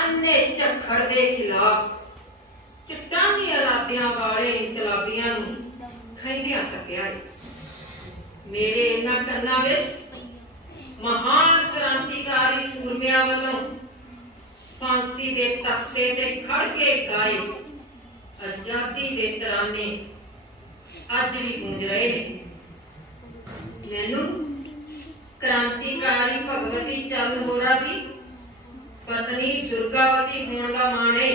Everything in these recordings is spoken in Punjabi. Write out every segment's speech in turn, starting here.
अन्ने झक्खड़ दे खिलाफ चट्टानी इरादियां वाले इनकलाबियां नूं खैंदियां तकिया मेरे इन्हां कन्नां विच महान क्रांतिकारी सूरमियां वालों फांसी दे तख्ते ते खड़ के गाए आजादी दे तराने अज भी गूंज रहे हैं। मैनू क्रांतिकारी भगवती चंद होरा दी पत्नी दुर्गावती होने का माण है,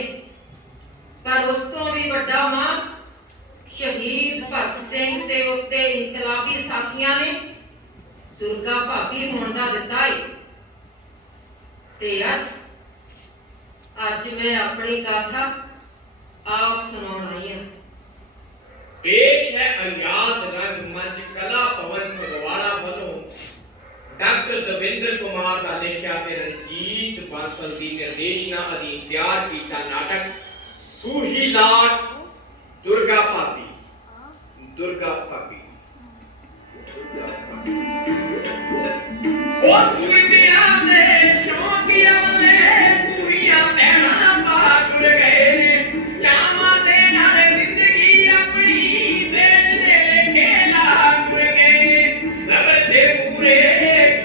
पर उस तो भी वड्डा मां शहीद भगत सिंह ते उसके इनकलाबी साथियां ने दुर्गा भाभी होने का दिता है। ते अज मैं अपनी गाथा आप सुनाउण आई हां। पेश है अनियाद रंग मंच कला भवन फगवाड़ा वालों डॉक्टर दविंदर कुमार का लिखिया ते रंजीत बांसल दी निर्देशना अधीन तैयार कीता नाटक सूही लाट दुर्गा भाभी। दुर्गा भाभी ओ सूरमिया दे शौकिया वाले सूहिया पैणा बहादुर गए चामा दे नाल जिंदगी अपनी देश दे खेला गुर गए सब दे पूरे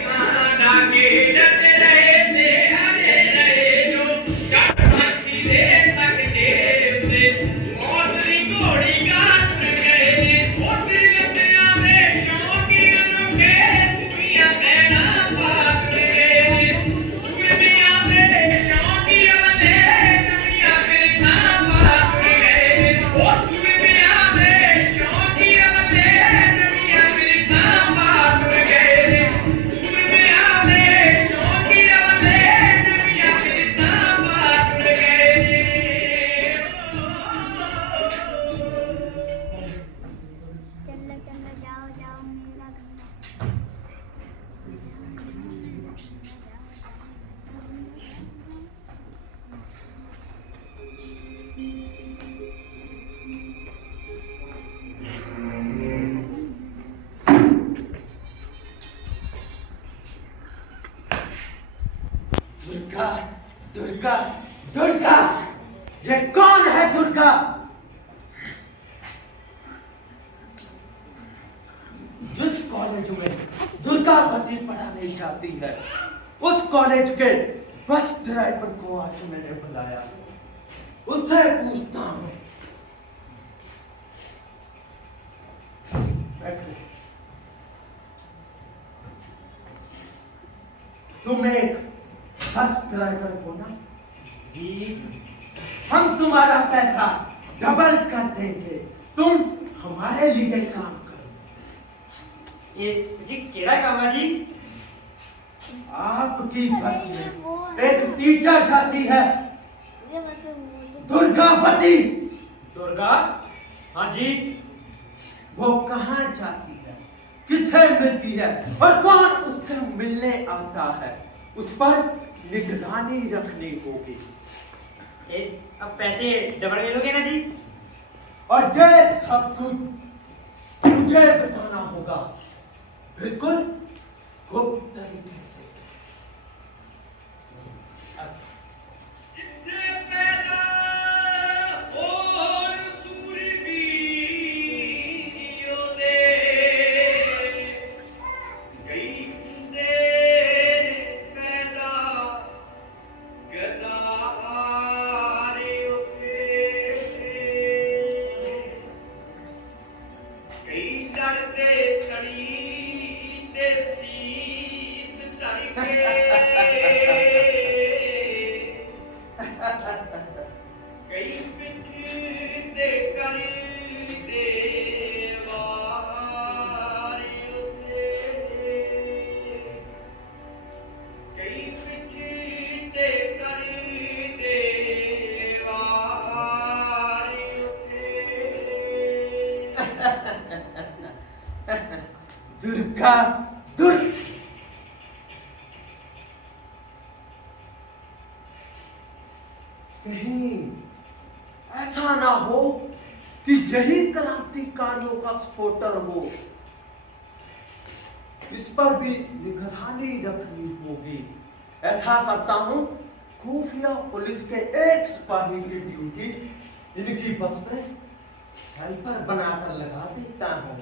खाना के डट रहे थे हरे रहे जो जट फांसी दे तक दे मौत दी घोड़ी का टुर गए ओ सिर लपटिया में शौकिया नु के सूहिया पैणा बहादुर गए सूरमिया दे शौकिया वाले दुनिया फिर ना बहादुर गए ओ सूरमिया दे शौकिया वाले दुनिया फिर ना बहादुर गए सूरमिया दे शौकिया वाले दुनिया फिर ना बहादुर गए। चलो चलो जाओ जाओ मेरा गंगा दुर्गा दुर्गा दुर्गा ये कौन है दुर्गा? जिस कॉलेज में दुर्गावती पढ़ाने जाती है उस कॉलेज के बस ड्राइवर को आज मैंने बुलाया, उससे पूछता हूं। बैठो। तुम एक बस ड्राइवर हो ना? जी हम तुम्हारा पैसा डबल कर देंगे, तुम हमारे लिए काम करो। ये जी केड़ा काम है जी? आपकी बस में एक टीचर जाती है ये बस दुर्गावती। दुर्गा? हाँ जी। वो कहाँ जाती है, किसे मिलती है और कौन उससे मिलने आता है, उस पर निगरानी रखनी होगी। अब पैसे डबल ले लोगे ना जी? और ये सब कुछ मुझे बताना होगा, बिल्कुल गुप्त तरीके से। दुर्गा दुर्ग कहीं ऐसा ना हो कि यही क्रांतिकारियों का सपोर्टर हो, इस पर भी निगरानी रखनी होगी। ऐसा करता हूं, खुफिया पुलिस के एक सिपाही की ड्यूटी इनकी बस में हेल्पर बनाकर लगा देता हूँ।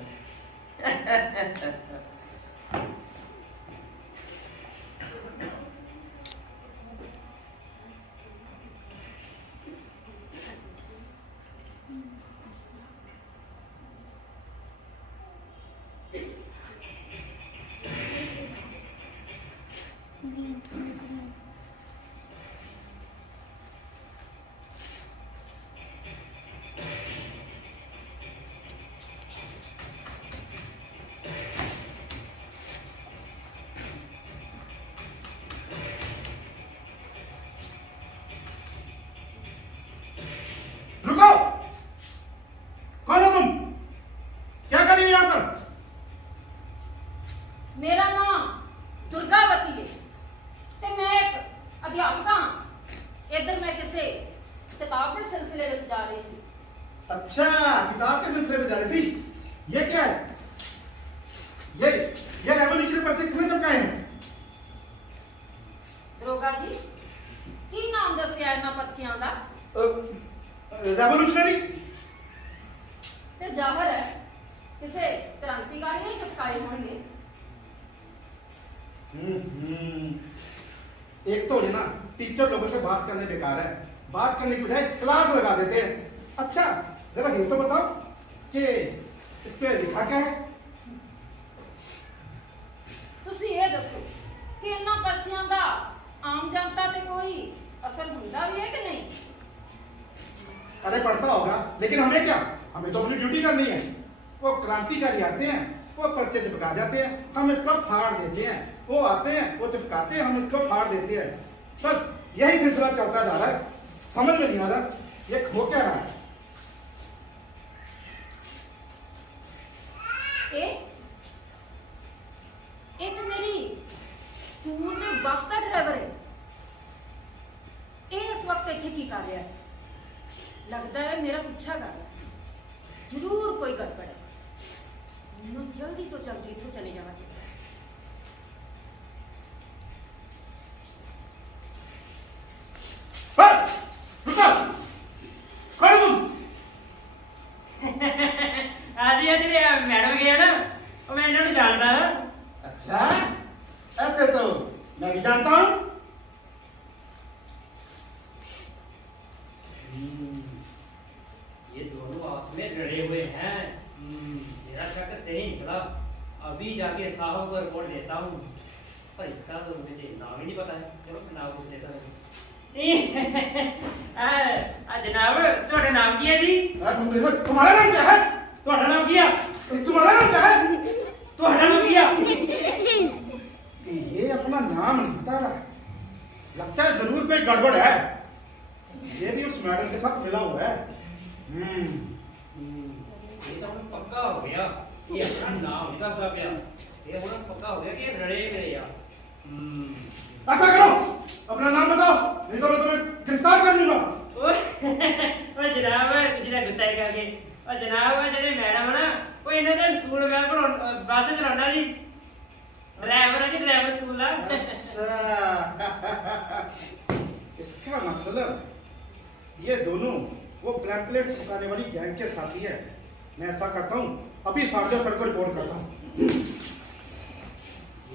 रुको, कौन हो तुम? क्या कर रही हो यहाँ पर? मेरा नाम दुर्गावती है ते मैं एक अध्यापक हाँ। इधर मैं किसी किताब के सिलसिले में जा रही थी। अच्छा, किताब के सिलसिले में जा रही थी। ये क्या है? ये रेवोल्यूशनरी पर्चे किसने चिपकाए हैं? दरोगा जी की नाम दसिया इन्हां पर्चियां दा? रेवोल्यूशनरी? ते जाहिर है किसी क्रांतिकारी ने चिपकाए होंगे। एक तो है ना, टीचर लोगों से बात करने बेकार है। बात करने की बजाय क्लास लगा देते हैं। अच्छा, जरा ये तो बताओ कि इस पे लिखा क्या है? तुसी ये दसो कि इन्हां पर्चियां दा आम जनता ते कोई असर हुंदा भी है कि नहीं? अरे पढ़ता होगा, लेकिन हमें क्या? हमें तो अपनी ड्यूटी करनी है। वो क्रांतिकारी आते हैं, वो पर्चे चिपका जाते हैं, हम इसको फाड़ देते हैं। वो आते हैं, वो चिपकाते हैं, हम इसको फाड़ देते हैं। बस यही सिलसिला चलता जा रहा है। समझ में नहीं आ रहा ये हो क्या रहा है। ये तो मेरी स्कूल के बस का ड्राइवर है। ये इस वक्त इत्थे की कर रहा है? लगता है मेरा पीछा कर रहा है। जरूर कोई गड़बड़ है। मैनू जल्दी तो जल्दी इत्थों चले जाना चाहिए। रुको, कौन हो तुम? आज ਜਿਹੜੇ मैडम गए ना वो मैं इन्होंने जानता। अच्छा, ऐसे तो मैं भी जानता हूँ। ये दोनों आपस में लड़े हुए हैं। मेरा शक सही निकला। अभी जाके साहब को रिपोर्ट देता हूँ। पर इसका तो मुझे नाम ही नहीं पता है। चलो मैं नाम पूछ लेता हूँ। जनाब, ਤੁਹਾਡਾ नाम क्या है जी? तुम्हारा नाम क्या है? ਤੁਹਾਡਾ नाम क्या? तुम्हारा नाम क्या है? ਤੁਹਾਡਾ नाम क्या? ये अपना नाम नहीं बता रहा। लगता है जरूर कोई गड़बड़ है। ये भी उस मैडम के साथ मिला हुआ है। ये तो हम पक्का हो गया। ये अपना नाम नहीं बता पाया। ये हम पक्का हो गया कि ये लड़े गए यार। ऐसा करो, अपना नाम बताओ, नहीं तो मैं तुम्हें गिरफ्तार कर लूंगा। ओ जनाब, पिछले गुस्सा करके ओ जनाब ਜਿਹੜੇ ਮੈਡਮ ਨਾ ਉਹ ਇਹਨਾਂ ਦੇ ਸਕੂਲ ਮੈਂ ਬੱਸ ਚਲਾਉਣਾ ਜੀ। ड्राइवर है जी, ड्राइवर स्कूल का। अच्छा, इसका मतलब ये दोनों वो ब्लैकलेट फंसाने वाली गैंग के साथी है। मैं ऐसा करता हूँ, अभी सार्जा सर को रिपोर्ट करता हूँ।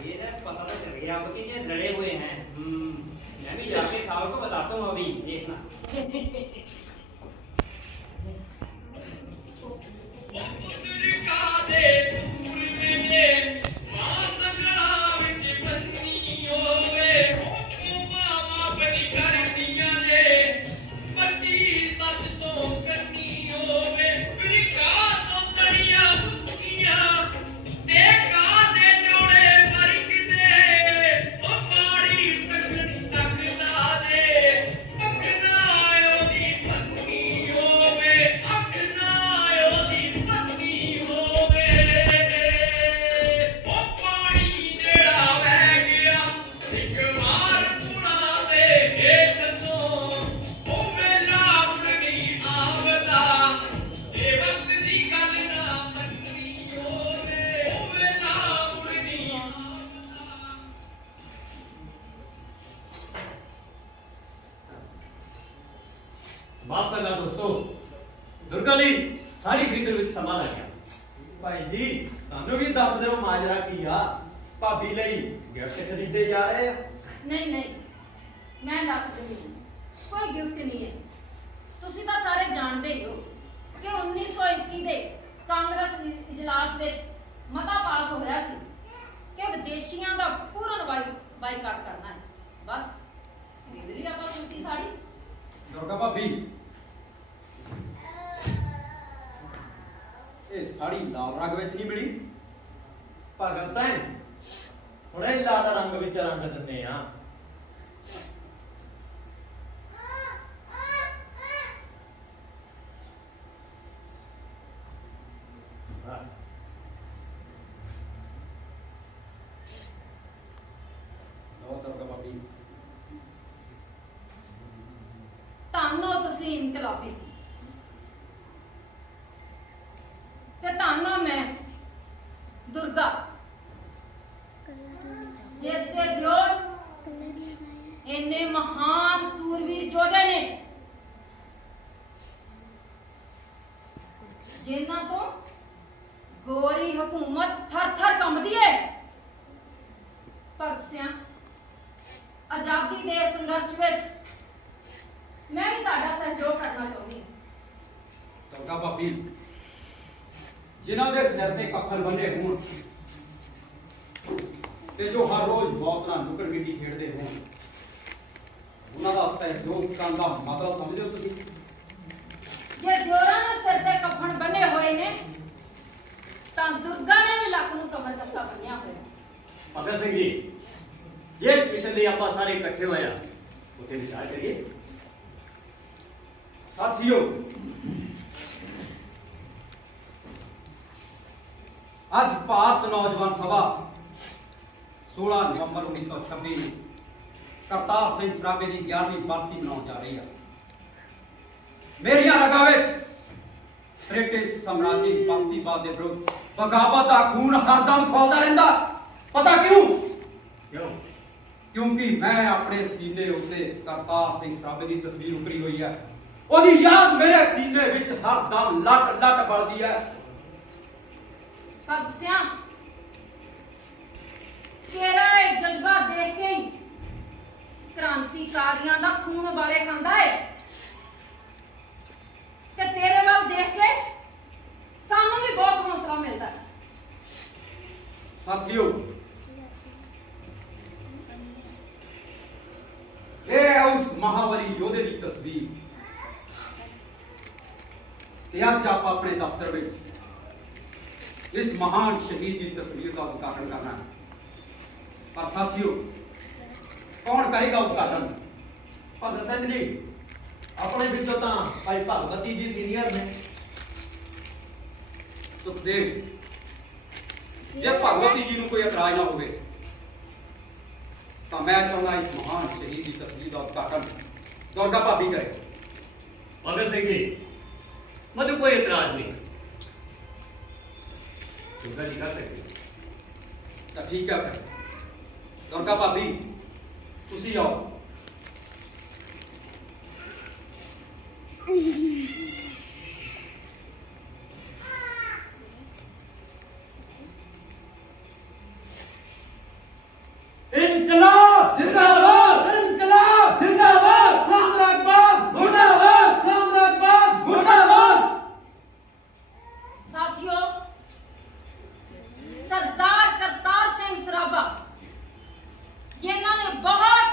ये ना पता तो चल गया आपको कि ये लड़े हुए हैं। मैं भी जाके साहब को बताता हूँ अभी, देखना। ਮਾਫ ਕਰਨਾ ਦੋਸਤੋ, ਦੁਰਗਾ ਲਈ ਸਾੜੀ ਖਰੀਦਣ ਵਿੱਚ ਸਮਾਂ ਲੱਗ ਗਿਆ। ਭਾਈ ਜੀ ਸਾਨੂੰ ਵੀ ਦੱਸ ਦਿਓ ਮਾਜਰਾ ਕੀ ਆ। ਭਾਬੀ ਲਈ ਗਿਫਟ ਖਰੀਦੇ ਜਾ ਰਹੇ ਆ। ਨਹੀਂ ਨਹੀਂ, ਮੈਂ ਦੱਸ ਦਿੰਦੀ ਹਾਂ, ਕੋਈ ਗਿਫਟ ਨਹੀਂ ਹੈ। ਤੁਸੀਂ ਤਾਂ ਸਾਰੇ ਜਾਣਦੇ ਹੀ ਹੋ ਕਿ 1921 ਦੇ ਕਾਂਗਰਸ ਇਜਲਾਸ ਵਿੱਚ ਮਤਾ ਪਾਸ ਹੋਇਆ ਸੀ ਕਿ ਵਿਦੇਸ਼ੀਆਂ ਦਾ ਪੂਰਨ ਬਾਈਕਾਟ ਕਰਨਾ ਹੈ। ਬਸ ਖਰੀਦ ਲਈ ਆਪਾਂ ਸੂਤੀ ਸਾੜੀ। ਦੁਰਗਾ ਭਾਬੀ, ਇਹ ਸਾੜੀ ਲਾਲ ਰੰਗ ਵਿੱਚ ਨਹੀਂ ਮਿਲੀ। ਭਗਤ ਸਿੰਘ ਹੁਣੇ ਲਾਲ ਰੰਗ ਵਿੱਚ ਰੰਗ ਦਿੰਦੇ ਆ। ਲਓ ਦੁਰਗਾ ਭਾਬੀ। ਧੰਨ ਹੋ ਤੁਸੀਂ ਇਨਕਲਾਬੀ, ਤੇ ਧੰਨ ਹਾਂ ਮੈਂ ਦੁਰਗਾ, ਜਿਸ ਦੇ ਦਿਓਰ ਇੰਨੇ ਮਹਾਨ ਸੂਰਵੀਰ ਯੋਧੇ ਨੇ, ਜਿਨ੍ਹਾਂ ਤੋਂ ਗੋਰੀ ਹਕੂਮਤ ਥਰ ਥਰ ਕੰਬਦੀ ਹੈ। ਭਗਤ ਸਿੰਘ, ਆਜ਼ਾਦੀ ਦੇ ਸੰਘਰਸ਼ ਵਿੱਚ ਮੈਂ ਵੀ ਤੁਹਾਡਾ ਸਹਿਯੋਗ ਕਰਨਾ ਚਾਹੁੰਦੀ ਹਾਂ। ਦੁਰਗਾ ਭਾਬੀ, ਜਿਨ੍ਹਾਂ ਦੇ ਸਿਰ ਤੇ ਕੱਫਨ ਬੰਨੇ ਹੋਣ ਤੇ ਜੋ ਹਰ ਰੋਜ਼ ਮੌਤ ਨਾਲ ਨੁਕਰ ਗਿੱਟੀ ਖੇਡਦੇ ਹੋਣ, ਉਹਨਾਂ ਦਾ ਸਹਿਯੋਗ ਕਰਨ ਦਾ ਮਤਲਬ ਸਮਝਦੇ ਹੋ ਤੁਸੀਂ? ਜੇ ਦਿਓਰਾਂ ਨੇ ਸਿਰ ਤੇ ਕੱਫਣ ਬੰਨੇ ਹੋਏ ਨੇ ਤਾਂ ਦੁਰਗਾ ਨੇ ਵੀ ਲੱਕ ਨੂੰ ਕਮਰ ਕੱਸਾ ਬੰਨਿਆ ਹੋਇਆ। ਭਗਤ ਸਿੰਘ ਜੀ, ਜਿਸ ਮਿਸ਼ਨ ਲਈ ਆਪਾਂ ਸਾਰੇ ਇਕੱਠੇ ਹੋਏ ਆ, ਉੱਥੇ ਵਿਚਾਰ ਕਰੀਏ। ਸਾਥੀਓ, ਅੱਜ ਭਾਰਤ ਨੌਜਵਾਨ ਸਭਾ 16 ਨਵੰਬਰ 1926 ਨੂੰ ਕਰਤਾਰ ਸਿੰਘ ਸਰਾਭੇ ਦੀ 11ਵੀਂ ਬਰਸੀ ਮਨਾਉਣ ਜਾ ਰਹੀ ਹੈ। ਮੇਰੀਆਂ ਰਗਾਂ ਵਿੱਚ ਬ੍ਰਿਟਿਸ਼ ਸਾਮਰਾਜੀ ਬਸਤੀਵਾਦ ਦੇ ਵਿਰੁੱਧ ਬਗਾਵਤ ਦਾ ਖੂਨ ਹਰਦਮ ਖੋਲਦਾ ਰਹਿੰਦਾ। ਪਤਾ ਕਿਉਂ? ਕਿਉਂ? ਕਿਉਂਕਿ ਮੈਂ ਆਪਣੇ ਸੀਨੇ ਉੱਤੇ ਕਰਤਾਰ ਸਿੰਘ ਸਰਾਭੇ ਦੀ ਤਸਵੀਰ ਉਕਰੀ ਹੋਈ ਹੈ। ਉਹਦੀ ਯਾਦ ਮੇਰੇ ਸੀਨੇ ਵਿੱਚ ਹਰਦਮ ਲੱਟ ਲੱਟ ਬਲਦੀ ਹੈ। ਭਗਤ ਸਿੰਘ, ਤੇਰਾ ਇਹ ਜਜ਼ਬਾ ਦੇਖ ਕੇ ਹੀ ਕ੍ਰਾਂਤੀਕਾਰੀਆਂ ਦਾ ਖੂਨ ਵਾਲੇ ਖਾਂਦਾ ਹੈ, ਤੇ ਤੇਰੇ ਵੱਲ ਦੇਖ ਕੇ ਸਾਨੂੰ ਵੀ ਬਹੁਤ ਹੌਸਲਾ ਮਿਲਦਾ ਹੈ। ਸਾਥੀਓ, ਇਹ ਹੈ ਉਸ ਮਹਾਬਲੀ ਯੋਧੇ ਦੀ ਤਸਵੀਰ, ਤੇ ਅੱਜ ਆਪਾਂ ਆਪਣੇ ਦਫ਼ਤਰ ਵਿੱਚ ਇਸ ਮਹਾਨ ਸ਼ਹੀਦ ਦੀ ਤਸਵੀਰ ਦਾ ਉਦਘਾਟਨ ਕਰਨਾ ਹੈ। ਪਰ ਸਾਥੀਓ, ਕੌਣ ਕਰੇਗਾ ਉਦਘਾਟਨ? ਭਗਤ ਸਿੰਘ ਜੀ, ਆਪਣੇ ਵਿੱਚੋਂ ਤਾਂ ਭਾਈ ਭਗਵਤੀ ਜੀ ਸੀਨੀਅਰ ਨੇ। ਸੁਖਦੇਵ, ਜੇ ਭਗਵਤੀ ਜੀ ਨੂੰ ਕੋਈ ਇਤਰਾਜ਼ ਨਾ ਹੋਵੇ ਤਾਂ ਮੈਂ ਚਾਹੁੰਦਾ ਇਸ ਮਹਾਨ ਸ਼ਹੀਦ ਦੀ ਤਸਵੀਰ ਦਾ ਉਦਘਾਟਨ ਦੁਰਗਾ ਭਾਬੀ ਕਰੇ। ਭਗਤ ਸਿੰਘ ਜੀ, ਮੈਨੂੰ ਕੋਈ ਇਤਰਾਜ਼ ਨਹੀਂ, ਦੁਰਗਾ ਜੀ ਕਰ ਸਕਦੇ। ਤਾਂ ਠੀਕ ਹੈ ਫਿਰ ਦੁਰਗਾ ਭਾਬੀ, ਤੁਸੀਂ ਆਓ। इनकलाब जिंदाबाद, इनकलाब जिंदाबाद, साम्राज्यवाद मुर्दाबाद, साम्राज्यवाद मुर्दाबाद। ਸਾਥੀਓ, ਸਰਦਾਰ ਕਰਤਾਰ ਸਿੰਘ ਸਰਾਭਾ, ਜਿਨ੍ਹਾਂ ਨੇ ਬਹੁਤ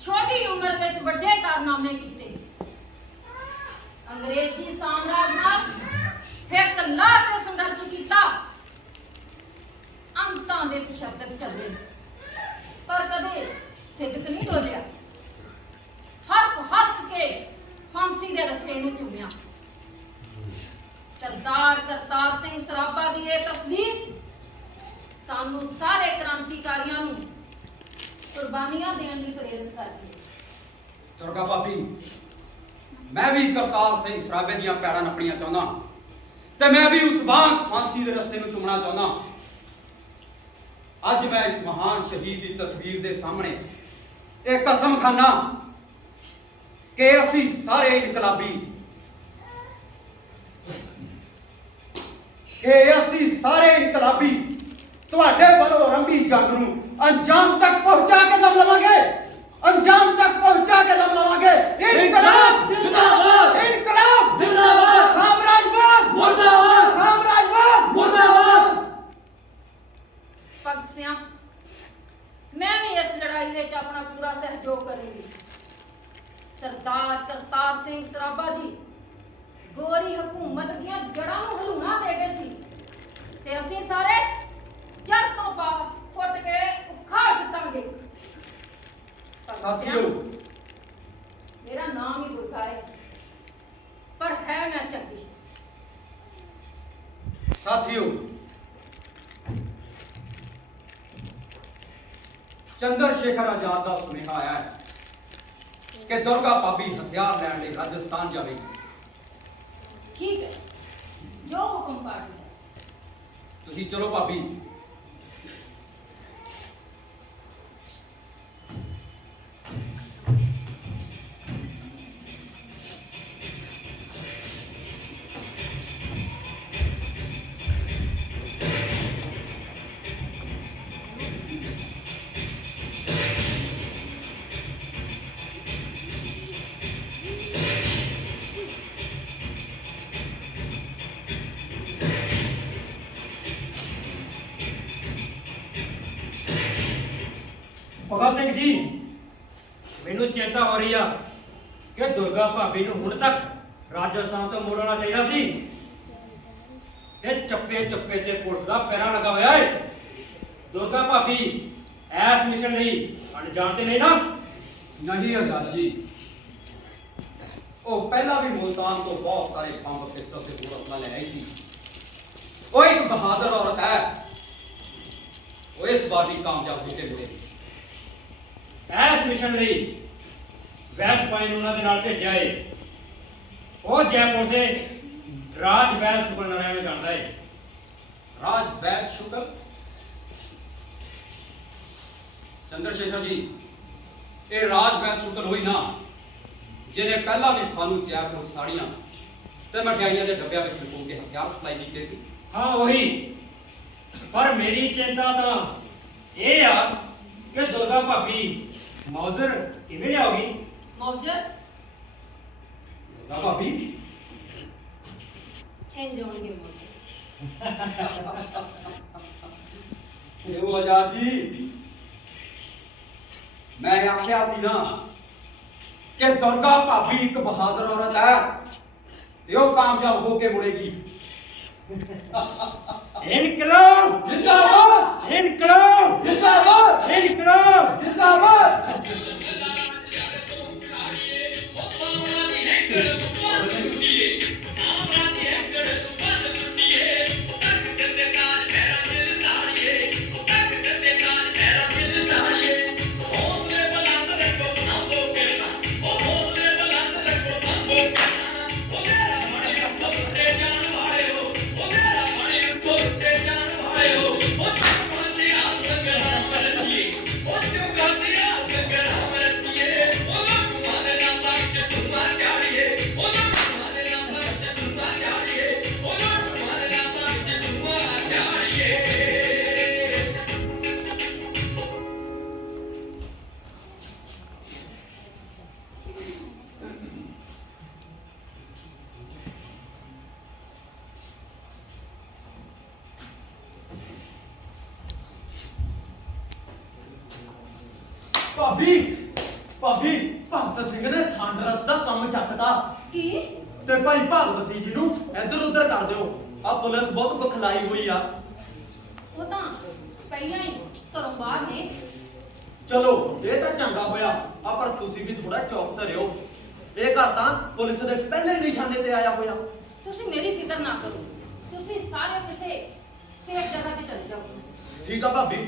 ਛੋਟੀ ਉਮਰ ਵਿੱਚ ਵੱਡੇ ਕਾਰਨਾਮੇ ਕੀਤੇ, ਅੰਗਰੇਜ਼ੀ ਸਾਮਰਾਜ ਨਾਲ ਹਿੱਕ ਲਾ ਕੇ ਸੰਘਰਸ਼ ਕੀਤਾ, ਅੰਤਾਂ ਦੇ ਤਸ਼ੱਦਦ ਚੱਲੇ, ਪਰ ਕਦੇ ਸਿੱਧਕ ਨਹੀਂ ਡੋਲਿਆ। ਹੱਸ ਹੱਸ ਕੇ ਫਾਂਸੀ ਦੇ ਰੱਸੇ ਨੂੰ ਚੁੰਮਿਆ। ਸਰਦਾਰ ਕਰਤਾਰ ਸਿੰਘ ਸਰਾਭਾ ਦੀ ਇਹ ਤਸਵੀਰ ਸਾਨੂੰ ਸਾਰੇ ਕ੍ਰਾਂਤੀਕਾਰੀਆਂ ਨੂੰ ਕੁਰਬਾਨੀਆਂ ਦੇਣ ਲਈ ਪ੍ਰੇਰਿਤ ਕਰਦੀ ਹੈ। ਦੁਰਗਾ ਭਾਬੀ, ਮੈਂ ਵੀ ਕਰਤਾਰ ਸਿੰਘ ਸਰਾਭੇ ਦੀਆਂ ਪੈੜਾਂ ਨੱਪਣੀਆਂ ਚਾਹੁੰਦਾ, ਤੇ ਮੈਂ ਵੀ ਉਸ ਵਾਂਗ ਫਾਂਸੀ ਦੇ ਰੱਸੇ ਨੂੰ ਚੁੰਮਣਾ ਚਾਹੁੰਦਾ। ਅੱਜ ਮੈਂ ਇਸ ਮਹਾਨ ਸ਼ਹੀਦ ਦੀ ਤਸਵੀਰ ਦੇ ਸਾਹਮਣੇ ਇਹ ਕਸਮ ਖਾਨਾ ਕਿ ਅਸੀਂ ਸਾਰੇ ਇਨਕਲਾਬੀ ਤੁਹਾਡੇ ਵੱਲੋਂ ਆਰੰਭੀ ਜੰਗ ਨੂੰ ਅੰਜਾਮ ਤੱਕ ਪਹੁੰਚਾ ਕੇ ਦਮ ਲਵਾਂਗੇ। ਇਨਕਲਾਬ ਜਿੰਦਾਬਾਦ, ਇਨਕਲਾਬ ਜਿੰਦਾਬਾਦ, ਸਾਮਰਾਜਵਾਦ ਮੁਰਦਾਬਾਦ, ਸਾਮਰਾਜਵਾਦ ਮੁਰਦਾਬਾਦ। ਭਗਤ ਸਿੰਘ, ਮੈਂ ਵੀ ਇਸ ਲੜਾਈ ਵਿੱਚ ਆਪਣਾ ਪੂਰਾ ਸਹਿਯੋਗ ਕਰੂੰਗੀ। ਸਰਦਾਰ ਕਰਤਾਰ ਸਿੰਘ ਸਰਾਭਾ ਜੀ ਗੋਰੀ ਹਕੂਮਤ ਦੀਆਂ ਜੜ੍ਹਾਂ ਨੂੰ ਹਿਲਾਉਣਾ ਦੇ ਗਏ ਸੀ ਤੇ ਅਸੀਂ ਸਾਰੇ ਜੜ ਤੋਂ ਬਾਹਰ ਫੁੱਟ ਕੇ ਉਖਾੜ ਦਿੱਤਾਂਗੇ। ਸਾਥੀਓ, ਮੇਰਾ ਨਾਮ ਹੀ ਦੁਰਗਾ ਹੈ, ਪਰ ਹੈ ਮੈਂ ਚੰਗੀ। ਸਾਥੀਓ, ਚੰਦਰ ਸ਼ੇਖਰ ਆਜ਼ਾਦ ਦਾ ਸੁਨੇਹਾ ਆਇਆ ਹੈ ਕਿ ਦੁਰਗਾ ਭਾਬੀ ਹਥਿਆਰ ਲੈਣ ਲਈ ਰਾਜਸਥਾਨ ਜਾਵੇਗੀ। ਠੀਕ ਹੈ, ਜੋ ਹੁਕਮ ਪਾਰਟੀ ਤੁਸੀਂ ਚਲੋ ਭਾਬੀ। ਭਗਤ ਸਿੰਘ ਜੀ, ਮੈਨੂੰ ਚਿੰਤਾ ਹੋ ਰਹੀ ਆ ਕਿ ਦੁਰਗਾ ਭਾਬੀ ਨੂੰ ਹੁਣ ਤੱਕ ਰਾਜਸਥਾਨ ਤੋਂ ਮੋੜਨਾ ਚਾਹੀਦਾ ਸੀ ਤੇ ਚੱਪੇ ਚੱਪੇ ਤੇ ਪੁਲਿਸ ਦਾ ਪੈਰਾ ਲੱਗਾ ਹੋਇਆ ਹੈ। ਦੁਰਗਾ ਭਾਬੀ ਐਸ ਮਿਸ਼ਨ ਲਈ ਅਣਜਾਣ ਤੇ ਨਹੀਂ ਨਾ? ਨਹੀਂ ਆਜ਼ਾਦ ਜੀ, ਉਹ ਪਹਿਲਾਂ ਵੀ ਮੁਲਤਾਨ ਤੋਂ ਬਹੁਤ ਸਾਰੇ ਬੰਬ ਪਿਸਤਲ ਤੇ ਹੋਰ ਅਸਲਾ ਲੈ ਆਈ ਸੀ। ਉਹ ਇੱਕ ਬਹਾਦਰ ਔਰਤ ਹੈ, ਉਹ ਇਸ ਵਾਰ ਵੀ ਕਾਮਯਾਬ ਹੋ ਕੇ ਮਿਲੇਗੀ। ਐਸ ਮਿਸ਼ਨ ਲਈ ਵੈਸ ਪਾਈ ਨੂੰ ਉਹਨਾਂ ਦੇ ਨਾਲ ਭੇਜਿਆ ਏ। ਉਹ ਜੈਪੁਰ ਦੇ ਰਾਜ ਵੈਦ ਸੁਪਰ ਨਾਰਾਇਣ ਨੂੰ ਜਾਣਦਾ ਏ। ਰਾਜ ਵੈਦ ਸ਼ੁਕਲ? ਚੰਦਰ ਸ਼ੇਖਰ ਜੀ, ਇਹ ਰਾਜ ਵੈਦ ਸ਼ੁਕਲ ਹੋਈ ਨਾ ਜਿਹਨੇ ਪਹਿਲਾਂ ਵੀ ਸਾਨੂੰ ਜੈਪੁਰ ਸਾੜੀਆਂ ਤੇ ਮਠਿਆਈਆਂ ਦੇ ਡੱਬਿਆਂ ਵਿੱਚ ਲੁਕੋ ਕੇ ਹਥਿਆਰ ਸਪਲਾਈ ਕੀਤੇ ਸੀ। ਹਾਂ ਉਹੀ, ਪਰ ਮੇਰੀ ਚਿੰਤਾ ਤਾਂ ਇਹ ਆ ਕਿ ਦੁਰਗਾ ਭਾਬੀ ਮੌਜ਼ਰ ਕਿਵੇਂ ਲਿਆਉਗੀ? ਮੌਜਰ ਦੁਰਗਾ ਭਾਬੀ ਇੰਜ ਹੋਣਗੇ ਮੌਜਰ। ਇਹ ਉਹ ਆਜ਼ਾਦ ਜੀ, ਮੈਂ ਆਖਿਆ ਸੀ ਨਾ ਕਿ ਦੁਰਗਾ ਭਾਬੀ ਇੱਕ ਬਹਾਦਰ ਔਰਤ ਹੈ ਤੇ ਉਹ ਕਾਮਯਾਬ ਹੋ ਕੇ ਮੁੜੇਗੀ। ਇਨਕਲਾਬ ਜਿੰਦਾਬਾਦ, ਇਨਕਲਾਬ ਜਿੰਦਾਬਾਦ, ਇਨਕਲਾਬ ਜਿੰਦਾਬਾਦ। ਭਾਬੀ ਭਗਤ ਸਿੰਘ ਨੇ ਸਾਂਡਰਸ ਦਾ ਕੰਮ ਚੱਕਦਾ ਕੀ? ਤੇ ਭਾਈ ਭਗਵਤੀ ਜੀ ਨੂੰ ਇੱਧਰ ਉੱਧਰ ਕਰ ਦਿਓ। ਆ ਪੁਲਿਸ ਬਹੁਤ ਬਖਲਾਈ ਹੋਈ ਆ। ਉਹ ਤਾਂ ਪਹਿਲਾਂ ਹੀ ਘਰੋਂ ਬਾਹਰ ਨੇ। ਚਲੋ ਇਹ ਤਾਂ ਚੰਗਾ ਹੋਇਆ ਆ, ਪਰ ਤੁਸੀਂ ਵੀ ਥੋੜਾ ਚੌਕਸ ਰਹੋ। ਇਹ ਘਰ ਤਾਂ ਪੁਲਿਸ ਦੇ ਪਹਿਲੇ ਨਿਸ਼ਾਨੇ ਤੇ ਆਇਆ ਹੋਇਆ। ਤੁਸੀਂ ਮੇਰੀ ਫਿਕਰ ਨਾ ਕਰੋ, ਤੁਸੀਂ ਸਾਰੇ ਕਿਸੇ ਸੇਫ ਜਗ੍ਹਾ ਤੇ ਚਲੇ ਜਾਓ। ਠੀਕ ਆ ਭਾਬੀ।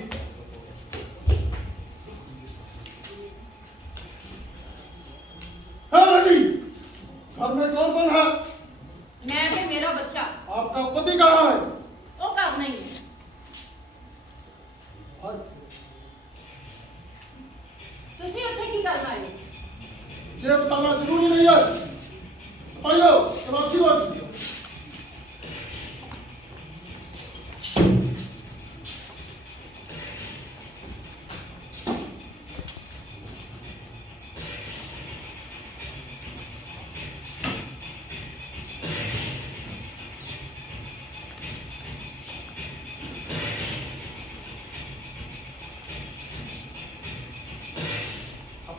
हाँ रानी, घर में कौन कौन है? मैं ते मेरा बच्चा। आपका पति कहाँ है? वो घर नहीं है। तुसी उत्थे की करना है? ये बताना जरूरी चाहिए पाइयो तलाशी हो चुकी है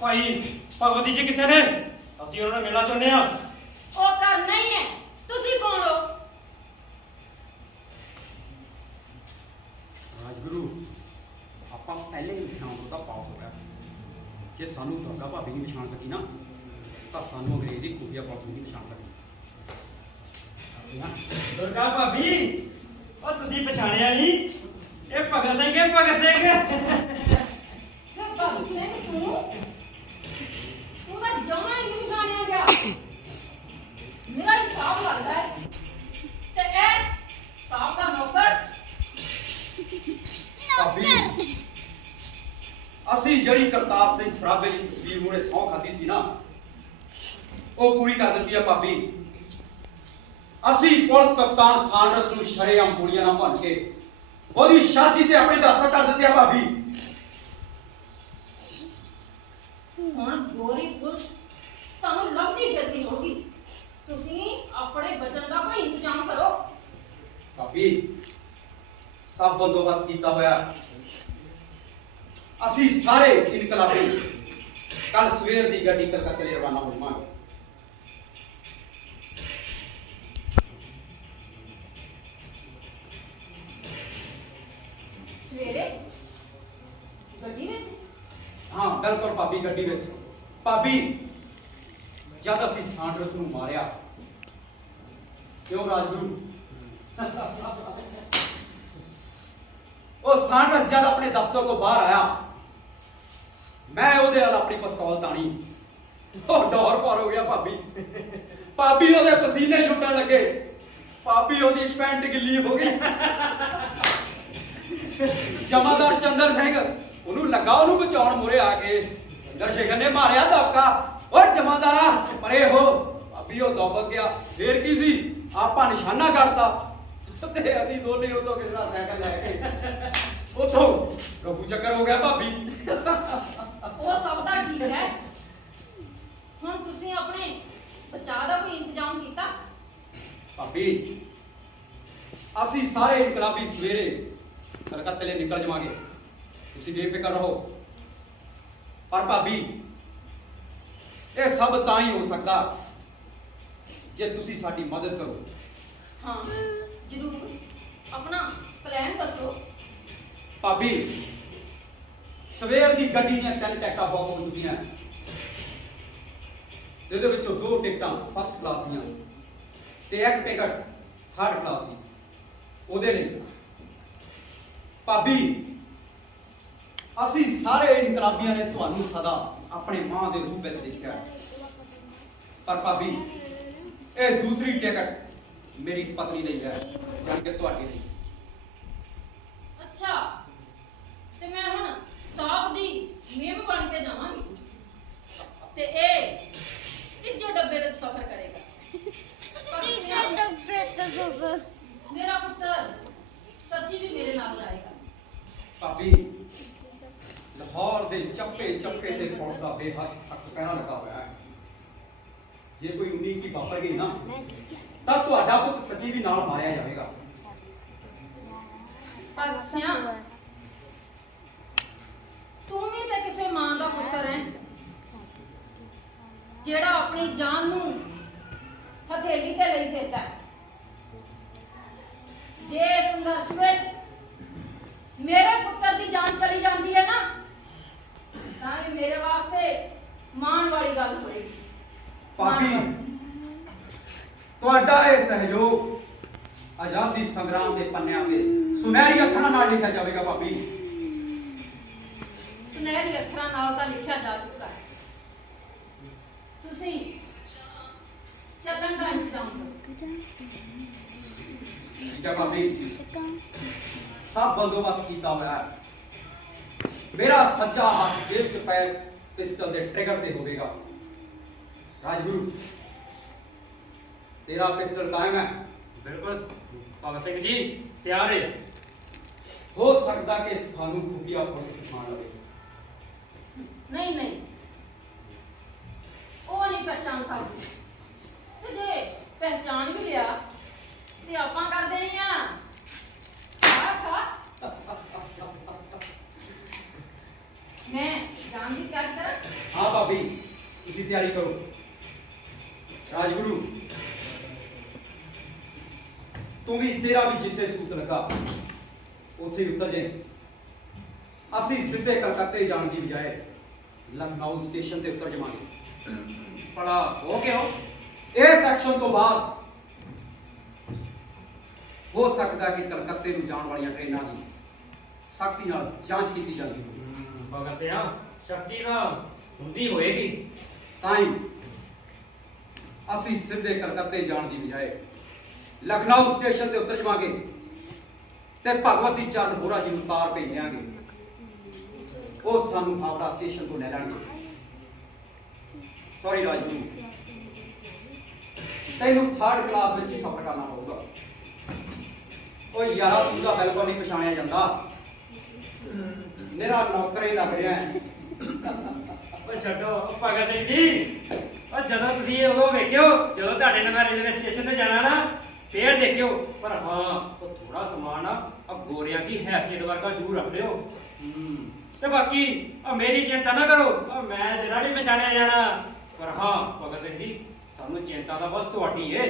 ਭਾਈ ਭਗਵਤੀ ਜੀ ਕਿੱਥੇ ਨੇ? ਅਸੀਂ ਉਹਨਾਂ ਨਾਲ ਮਿਲਣਾ ਚਾਹੁੰਦੇ ਆ। ਉਹ ਕਰਨਾ ਹੀ ਹੈ। ਤੁਸੀਂ ਕੌਣ ਹੋ? ਰਾਜਗੁਰੂ ਆਪਾਂ ਪਹਿਲੇ ਹੀ ਇਮਤਿਹਾਨ ਤੋਂ ਤਾਂ ਪਾਸ ਹੋ ਗਿਆ। ਜੇ ਸਾਨੂੰ ਦੁਰਗਾ ਭਾਬੀ ਨਹੀਂ ਪਛਾਣ ਸਕੀ ਨਾ ਤਾਂ ਸਾਨੂੰ ਅੰਗਰੇਜ਼ ਦੀ ਖੂਫੀਆ ਪੁਲਿਸ ਨਹੀਂ ਪਛਾਣ ਸਕਦੀ। ਦੁਰਗਾ ਭਾਬੀ, ਉਹ ਤੁਸੀਂ ਪਛਾਣਿਆ ਨਹੀਂ? ਇਹ ਭਗਤ ਸਿੰਘ ਹੈ, ਭਗਤ ਸਿੰਘ। ਵੇ ਭਗਤ ਸਿੰਘ ਤੂੰ ਤਾਂ ਜਮਾਂ ਹੀ ਨਹੀਂ ਪਛਾਣਿਆ ਗਿਆ। ਮੇਰਾ ਹੀ ਸਾਹਬ ਲੱਗਦਾ ਹੈ ਤੇ ਇਹ ਸਾਹਬ ਦਾ ਨੌਕਰ। ਭਾਬੀ ਅਸੀਂ ਜਿਹੜੀ ਕਰਤਾਰ ਸਿੰਘ ਸਰਾਭੇ ਦੀ ਤਸਵੀਰ ਮੂਹਰੇ ਸਹੁੰ ਖਾਧੀ ਸੀ ਨਾ ਉਹ ਪੂਰੀ ਕਰ ਦਿੱਤੀ ਆ ਭਾਬੀ। ਅਸੀਂ ਪੁਲਿਸ ਕਪਤਾਨ ਸਾਂਡਰਸ ਨੂੰ ਸ਼ਰੇਆਮ ਗੋਲੀਆਂ ਨਾਲ ਭੰਨ ਕੇ ਉਹਦੀ ਸ਼ਾਦੀ ਤੇ ਆਪਣੇ ਦਸਤਖਤ ਕਰ ਦਿੱਤੇ ਆ ਭਾਬੀ। ਹੁਣ ਗੋਰੀ ਪੁਲਿਸ ਤੁਹਾਨੂੰ ਲੱਭਦੀ ਫਿਰਦੀ ਹੋਗੀ। ਤੁਸੀਂ ਆਪਣੇ ਬਚਨ ਦਾ ਕੋਈ ਇੰਤਜ਼ਾਮ ਕਰੋ। ਭਾਬੀ ਸਭ ਬੰਦੋਬਸਤ ਕੀਤਾ ਹੋਇਆ। ਅਸੀਂ ਸਾਰੇ ਇਨਕਲਾਬੀ ਕੱਲ ਸਵੇਰ ਦੀ ਗੱਡੀ ਕਲਕੱਤੇ ਲਈ ਰਵਾਨਾ ਹੋਵਾਂਗੇ। ਸਵੇਰੇ ਗੱਡੀ ਵਿੱਚ? ਹਾਂ ਬਿਲਕੁਲ ਭਾਬੀ, ਗੱਡੀ ਵਿੱਚ। ਭਾਬੀ ਜਦ ਅਸੀਂ ਸਾਂਡਰਸ ਨੂੰ ਮਾਰਿਆ ਕਿਉਂ ਰਾਜਗੁਰੂ ਉਹ ਸਾਂਡਰਸ ਜਦ ਆਪਣੇ ਦਫ਼ਤਰ ਤੋਂ ਬਾਹਰ ਆਇਆ ਮੈਂ ਉਹਦੇ ਨਾਲ ਆਪਣੀ ਪਿਸਤੌਲ ਤਾਣੀ। ਉਹ ਡੋਰ ਪਾਰ ਹੋ ਗਿਆ ਭਾਬੀ। ਭਾਬੀ ਉਹਦੇ ਪਸੀਨੇ ਛੁੱਟਣ ਲੱਗੇ। ਭਾਬੀ ਉਹਦੀ ਪੈਂਟ ਗਿੱਲੀ ਹੋ ਗਈ। ਜਮਾਦਾਰ ਚੰਦਰ ਸਿੰਘ ਉਹਨੂੰ ਲੱਗਾ ਉਹਨੂੰ ਬਚਾਉਣ ਮੁਰੇ ਆ ਕੇ ਚੰਦਰ ਸ਼ੇਖਰ ਨੇ ਮਾਰਿਆ ਦਬਕਾ। ਓਏ ਜਮਾਦਾਰਾ ਪਰੇ ਹੋ। ਭਾਬੀ ਉਹ ਦਬਕ ਗਿਆ। ਫੇਰ ਕੀ ਸੀ, ਆਪਾਂ ਨਿਸ਼ਾਨਾ ਕੱਢਤਾ ਤੇ ਅਸੀਂ ਦੋਨੇ ਉਦੋਂ ਕਿਸੇ ਦਾ ਸਾਈਕਲ ਲੈ ਕੇ ਉਥੋਂ ਰਫੂ ਚੱਕਰ ਹੋ ਗਿਆ ਭਾਬੀ। ਉਹ ਸਭ ਦਾ ਠੀਕ ਹੈ। ਹੁਣ ਤੁਸੀਂ ਆਪਣੇ ਬਚਾਅ ਦਾ ਕੋਈ ਇੰਤਜ਼ਾਮ ਕੀਤਾ? ਭਾਬੀ ਅਸੀਂ ਸਾਰੇ ਇਨਕਲਾਬੀ ਸਵੇਰੇ ਕਲਕੱਤੇ ਲਈ ਨਿਕਲ ਜਾਵਾਂਗੇ। ਤੁਸੀਂ ਬੇਫਿਕਰ ਰਹੋ। ਪਰ ਭਾਬੀ ਇਹ ਸਭ ਤਾਂ ਹੀ ਹੋ ਸਕਦਾ ਜੇ ਤੁਸੀਂ ਸਾਡੀ ਮਦਦ ਕਰੋ। ਹਾਂ ਜ਼ਰੂਰ, ਆਪਣਾ ਪਲਾਨ ਦੱਸੋ। ਭਾਬੀ ਸਵੇਰ ਦੀ ਗੱਡੀ ਦੀਆਂ 3 ਟਿਕਟਾਂ ਬੁੱਕ ਹੋ ਚੁੱਕੀਆਂ। ਇਹਦੇ ਵਿੱਚੋਂ 2 ਟਿਕਟਾਂ ਫਸਟ ਕਲਾਸ ਦੀਆਂ ਤੇ 1 ਟਿਕਟ ਥਰਡ ਕਲਾਸ ਦੀ ਉਹਦੇ ਲਈ। ਭਾਬੀ ਅਸੀਂ ਸਾਰੇ ਇਨਕਲਾਬੀਆਂ ਨੇ ਤੁਹਾਨੂੰ ਸਦਾ ਆਪਣੇ ਮਾਂ ਦੇ ਰੂਪ ਵਿੱਚ ਦੇਖਿਆ। ਪਰ ਭਾਬੀ ਇਹ ਦੂਸਰੀ ਟਿਕਟ ਮੇਰੀ ਪਤਨੀ ਲਈ ਹੈ, ਜਾਣ ਕੇ ਤੁਹਾਡੀ ਲਈ। ਅੱਛਾ, ਤੇ ਮੈਂ ਹੁਣ ਸਾਹਬ ਦੀ ਮੇਮ ਬਣ ਕੇ ਜਾਵਾਂਗੀ ਤੇ ਇਹ ਤੀਜੇ ਡੱਬੇ ਵਿੱਚ ਸਫ਼ਰ ਕਰੇਗਾ। ਤੀਜੇ ਡੱਬੇ ਤੇ ਸਭ ਮੇਰਾ ਪੁੱਤਰ ਸੱਚੀ ਵੀ ਮੇਰੇ ਨਾਲ ਜਾਏਗਾ। ਭਾਬੀ ਲਾਹੌਰ ਦੇ ਚੱਪੇ ਚੱਪੇ ਤੇ ਪੁਲਿਸ ਦਾ ਬੇਹੱਦ ਸਖਤ ਪਹਿਰਾ ਲੱਗਾ ਹੋਇਆ ਹੈ। ਜੇ ਕੋਈ ਉਮੀਦ ਕੀ ਵਾਪਰ ਗਈ ਨਾ ਤਾਂ ਤੁਹਾਡਾ ਪੁੱਤ ਸੱਚੀ ਵੀ ਨਾਲ ਮਾਰਿਆ ਜਾਵੇਗਾ। ਭਗਤ ਸਿਆਂ, ਤੂੰ ਵੀ ਤਾਂ ਕਿਸੇ ਮਾਂ ਦਾ ਪੁੱਤਰ ਹੈ ਜਿਹੜਾ ਆਪਣੀ ਜਾਨ ਨੂੰ ਹਥੇਲੀ ਤੇ ਲਈ ਫਿਰਦਾ ਹੈ। ਜੇ ਸੰਘਰਸ਼ ਵਿੱਚ ਮੇਰੇ ਪੁੱਤਰ ਦੀ ਜਾਨ ਚਲੀ ਜਾਂਦੀ ਹੈ ਨਾ ਤਾਂ ਇਹ ਮੇਰੇ ਵਾਸਤੇ ਮਾਣ ਵਾਲੀ ਗੱਲ ਹੋਏਗੀ। ਭਾਬੀ ਤੁਹਾਡਾ ਇਹ ਸਹਿਯੋਗ ਆਜ਼ਾਦੀ ਸੰਗਰਾਮ ਦੇ ਪੰਨਿਆਂ ਤੇ ਸੁਨਹਿਰੀ ਅੱਖਰਾਂ ਨਾਲ ਲਿਖਿਆ ਜਾਵੇਗਾ। ਭਾਬੀ ਸੁਨਹਿਰੀ ਅੱਖਰਾਂ ਨਾਲ ਤਾਂ ਲਿਖਿਆ ਜਾ ਚੁੱਕਾ ਹੈ। ਤੁਸੀਂ ਚੱਲਣ ਦਾ ਇੰਤਜ਼ਾਮ ਕਰੋ। ਠੀਕ ਹੈ ਭਾਬੀ, ਸਭ ਬੰਦੋਬਸਤ ਕੀਤਾ ਹੋਇਆ ਹੈ। ਮੇਰਾ ਸੱਜਾ ਹੱਥ ਜੇਬ 'ਚ ਪਏ ਪਿਸਟਲ ਦੇ ਟ੍ਰਿਗਰ ਤੇ ਹੋਵੇਗਾ राजगुरु तेरा पिस्टल कायम है? बिल्कुल भगत सिंह जी तैयार है। हो सकता कि सानू खुफिया पुलिस पछाण लवे। नहीं नहीं ਉਹ ਨਹੀਂ ਪਛਾਣ ਸਕਦੀ ਤੇ ਜੇ ਪਹਿਚਾਣ ਵੀ ਲਿਆ ਤੇ ਆਪਾਂ ਕਰ ਦੇਣੀ ਆ ਖਾ मैं जान की तैयारी कर। हाँ भाभी इसी तैयारी करो। राजगुरु तू भी तेरा भी जिथे सूत लगा उथे उतर जाए। असी सीधे कलकत्ते जाने की बजाय लखनऊ स्टेशन ते उतर जावांगे। बड़ा हो गया हो इस सेक्शन तो बाद हो सकता है कि कलकत्ते ਨੂੰ ਜਾਣ ਵਾਲੀਆਂ ਟ੍ਰੇਨਾਂ ਦੀ ਸਖਤੀ ਨਾਲ ਜਾਂਚ ਕੀਤੀ ਜਾਂਦੀ ਹੋਵੇ। भगत सिंह शक्ति ना ਹੁੰਦੀ ਹੋਏਗੀ ਤਾਂ ਹੀ ਅਸੀਂ ਸਿੱਧੇ ਕਲਕੱਤੇ ਜਾਣ ਦੀ ਬਜਾਏ ਲਖਨਊ ਸਟੇਸ਼ਨ ਤੇ ਉਤਰ ਜਾਵਾਂਗੇ ਤੇ ਭਗਵਤੀ ਚਰਨ ਬੋਰਾ ਜੀ ਨੂੰ ਤਾਰ ਭੇਜਾਂਗੇ। ਉਹ ਸਾਨੂੰ ਹਾਵੜਾ ਸਟੇਸ਼ਨ ਤੋਂ ਲੈ ਲੈਣਗੇ। ਸੌਰੀ ਰਾਜੂ ਤੈਨੂੰ 3rd ਕਲਾਸ ਵਿੱਚ ਹੀ ਸਫ਼ਰ ਕਰਨਾ ਪਊਗਾ। ਉਹ ਯਾਰਾ ਤੂੰ ਤਾਂ ਬਿਲਕੁਲ ਨਹੀਂ ਪਛਾਣਿਆ ਜਾਂਦਾ। ਮੇਰਾ ਨੌਕਰ ਹੀ ਲੱਗ ਰਿਹਾ ਹੈ। ਓਏ ਛੱਡੋ ਉਹ ਭਗਤ ਸਿੰਘ ਜੀ ਉਹ ਜਦੋਂ ਤੁਸੀਂ ਇਹ ਉਹ ਵੇਖਿਓ ਜਦੋਂ ਤੁਹਾਡੇ ਨਾਲ ਮੈਂ ਰੇਲਵੇ ਸਟੇਸ਼ਨ ਤੇ ਜਾਣਾ ਨਾ ਫੇਰ ਦੇਖਿਓ ਪਰ ਹਾਂ ਉਹ ਥੋੜਾ ਸਮਾਨ ਆ ਗੋਰਿਆਂ ਦੀ ਹੈਸੀਅਤ ਵਰਗਾ ਜ਼ਰੂਰ ਰੱਖ ਲਿਓ। ਤੇ ਬਾਕੀ ਆ ਮੇਰੀ ਚਿੰਤਾ ਨਾ ਕਰੋ ਆ ਮੈਂ ਜਰਾ ਨਹੀਂ ਪਛਾਣਿਆ ਜਾਣਾ ਪਰ ਹਾਂ ਭਗਤ ਸਿੰਘ ਜੀ ਸਾਨੂੰ ਚਿੰਤਾ ਤਾਂ ਬਸ ਤੁਹਾਡੀ ਏ।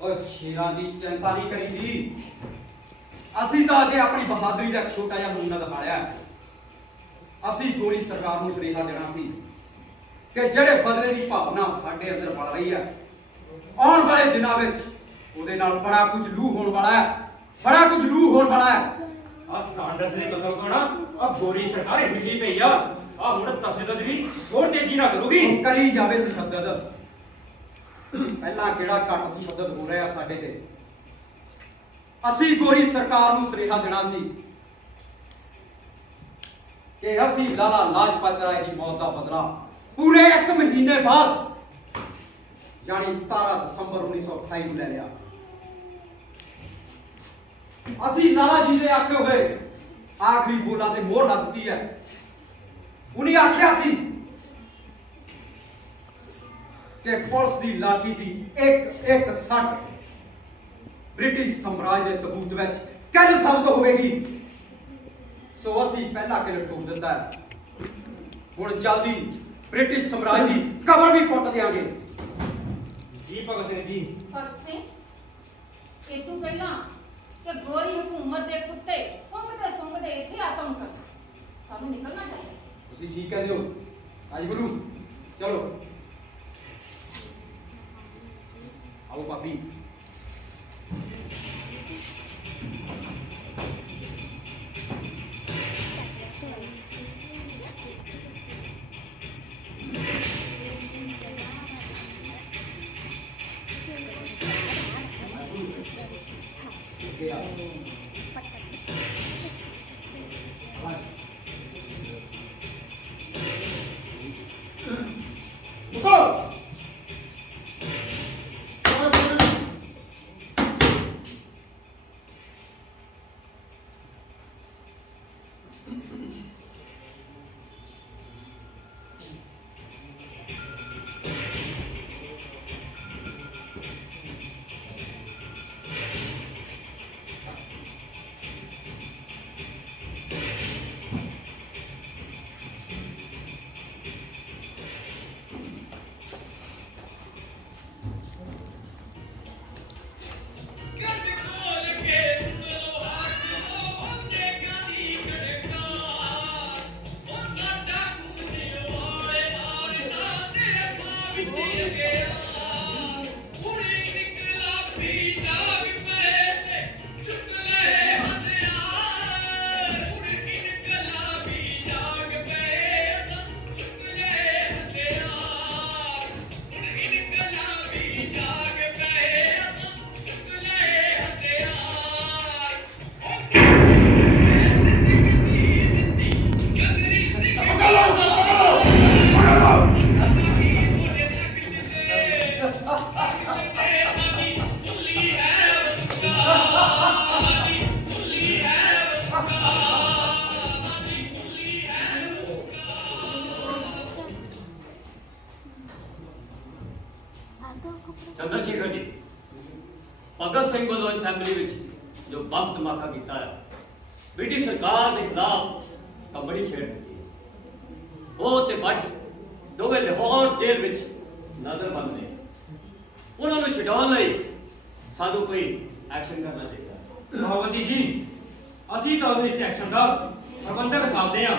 ਓਏ ਸ਼ੇਰਾਂ ਦੀ ਚਿੰਤਾ ਨਹੀਂ ਕਰੀਦੀ। ਅਸੀਂ ਤਾਂ ਅਜੇ ਆਪਣੀ ਬਹਾਦਰੀ ਦਾ ਇੱਕ ਛੋਟਾ ਜਿਹਾ ਨਮੂਨਾ ਦਿਖਾਇਆ। ਅਸੀਂ ਗੋਰੀ ਸਰਕਾਰ ਨੂੰ ਸੁਨੇਹਾ ਦੇਣਾ ਸੀ ਕਿ ਜਿਹੜੇ ਬਦਲੇ ਦੀ ਭਾਵਨਾ ਸਾਡੇ ਅੰਦਰ ਪਲ ਰਹੀ ਹੈ ਆਉਣ ਵਾਲੇ ਦਿਨਾਂ ਵਿੱਚ ਉਹਦੇ ਨਾਲ ਬੜਾ ਕੁਝ ਲੂ ਹੋਣ ਵਾਲਾ ਹੈ। ਬੜਾ ਕੁਝ ਲੂ ਹੋਣ ਵਾਲਾ ਹੈ। ਆ ਸਾਂਡਰਸ ਨੇ ਕਤਲ ਕੋਣਾ ਆ ਗੋਰੀ ਸਰਕਾਰ ਹਿੱਲੀ ਪਈ ਆ ਆ ਹੁਣ ਤਸ਼ੱਦਦ ਵੀ ਹੋਰ ਤੇਜ਼ੀ ਨਾਲ ਕਰੂਗੀ। ਉਹ ਕਰੀ ਜਾਵੇ ਤਸ਼ੱਦਦ। ਪਹਿਲਾਂ ਕਿਹੜਾ ਘੱਟ ਤਸ਼ੱਦਦ ਹੋ ਰਿਹਾ ਸਾਡੇ ਤੇ। ਅਸੀਂ ਗੋਰੀ ਸਰਕਾਰ ਨੂੰ ਸੁਨੇਹਾ ਦੇਣਾ ਸੀ ਕਿ ਅਸੀਂ ਲਾਲਾ ਲਾਜਪਤ ਰਾਏ ਦੀ ਮੌਤ ਦਾ ਬਦਲਾ ਪੂਰੇ 1 ਮਹੀਨੇ ਬਾਅਦ ਯਾਨੀ 17 ਦਸੰਬਰ 1928 ਨੂੰ ਲੈ ਲਿਆ। ਅਸੀਂ ਲਾਲਾ ਜੀ ਦੇ ਆਖੇ ਹੋਏ ਆਖਰੀ ਬੋਲਾਂ ਤੇ ਮੋਹਰ ਲਾ ਦਿੱਤੀ ਹੈ। ਉਹਨੇ ਆਖਿਆ ਸੀ ਕਿ ਪੁਲਿਸ ਦੀ ਲਾਠੀ ਦੀ ਇੱਕ ਸੱਟ ਬ੍ਰਿਟਿਸ਼ ਸਾਮਰਾਜ ਦੇ ਤਬੂਤ ਵਿੱਚ ਕਿਲ ਸਾਬਤ ਹੋਵੇਗੀ। ਸੋ ਅਸੀਂ ਪਹਿਲਾ ਕਿਲ ਠੋਕ ਦਿੱਤਾ ਹੈ। ਹੁਣ ਜਲਦੀ ਬ੍ਰਿਟਿਸ਼ ਸਾਮਰਾਜ ਦੀ ਕਬਰ ਵੀ ਪੁੱਟ ਦੇਵਾਂਗੇ। ਜੀ ਭਗਤ ਸਿੰਘ ਜੀ ਭਗਤ ਸਿੰਘ ਇਹ ਤੋਂ ਪਹਿਲਾਂ ਕਿ ਗੋਰੀ ਹਕੂਮਤ ਦੇ ਕੁੱਤੇ ਸੁੰਘਦੇ ਇੱਥੇ ਆਤਮ ਕਰ ਸਾਨੂੰ ਨਿਕਲਣਾ ਚਾਹੀਦਾ। ਤੁਸੀਂ ਠੀਕ ਕਹਿੰਦੇ ਹੋ ਰਾਜਗੁਰੂ। ਚਲੋ ਆਓ ਭਾਬੀ। ਚੰਦਰ ਸ਼ੇਖਰ ਜੀ, ਭਗਤ ਸਿੰਘ ਵੱਲੋਂ ਅਸੈਂਬਲੀ ਵਿੱਚ ਜੋ ਬੰਬ ਧਮਾਕਾ ਕੀਤਾ ਹੈ, ਬ੍ਰਿਟਿਸ਼ ਸਰਕਾਰ ਦੇ ਖਿਲਾਫ ਕੰਬੜੀ ਛੇੜ ਦਿੱਤੀ ਹੈ। ਉਹ ਤੇ ਭੱਟ ਦੋਵੇਂ ਲਾਹੌਰ ਜੇਲ੍ਹ ਵਿੱਚ ਨਜ਼ਰਬੰਦ ਨੇ। ਉਹਨਾਂ ਨੂੰ ਛਡਾਉਣ ਲਈ ਸਾਨੂੰ ਕੋਈ ਐਕਸ਼ਨ ਕਰਨਾ ਚਾਹੀਦਾ। ਸਭਾਪਤੀ ਜੀ, ਅਸੀਂ ਤੁਹਾਨੂੰ ਇਸ ਐਕਸ਼ਨ ਦਾ ਪ੍ਰਬੰਧਕ ਕਰਦੇ ਹਾਂ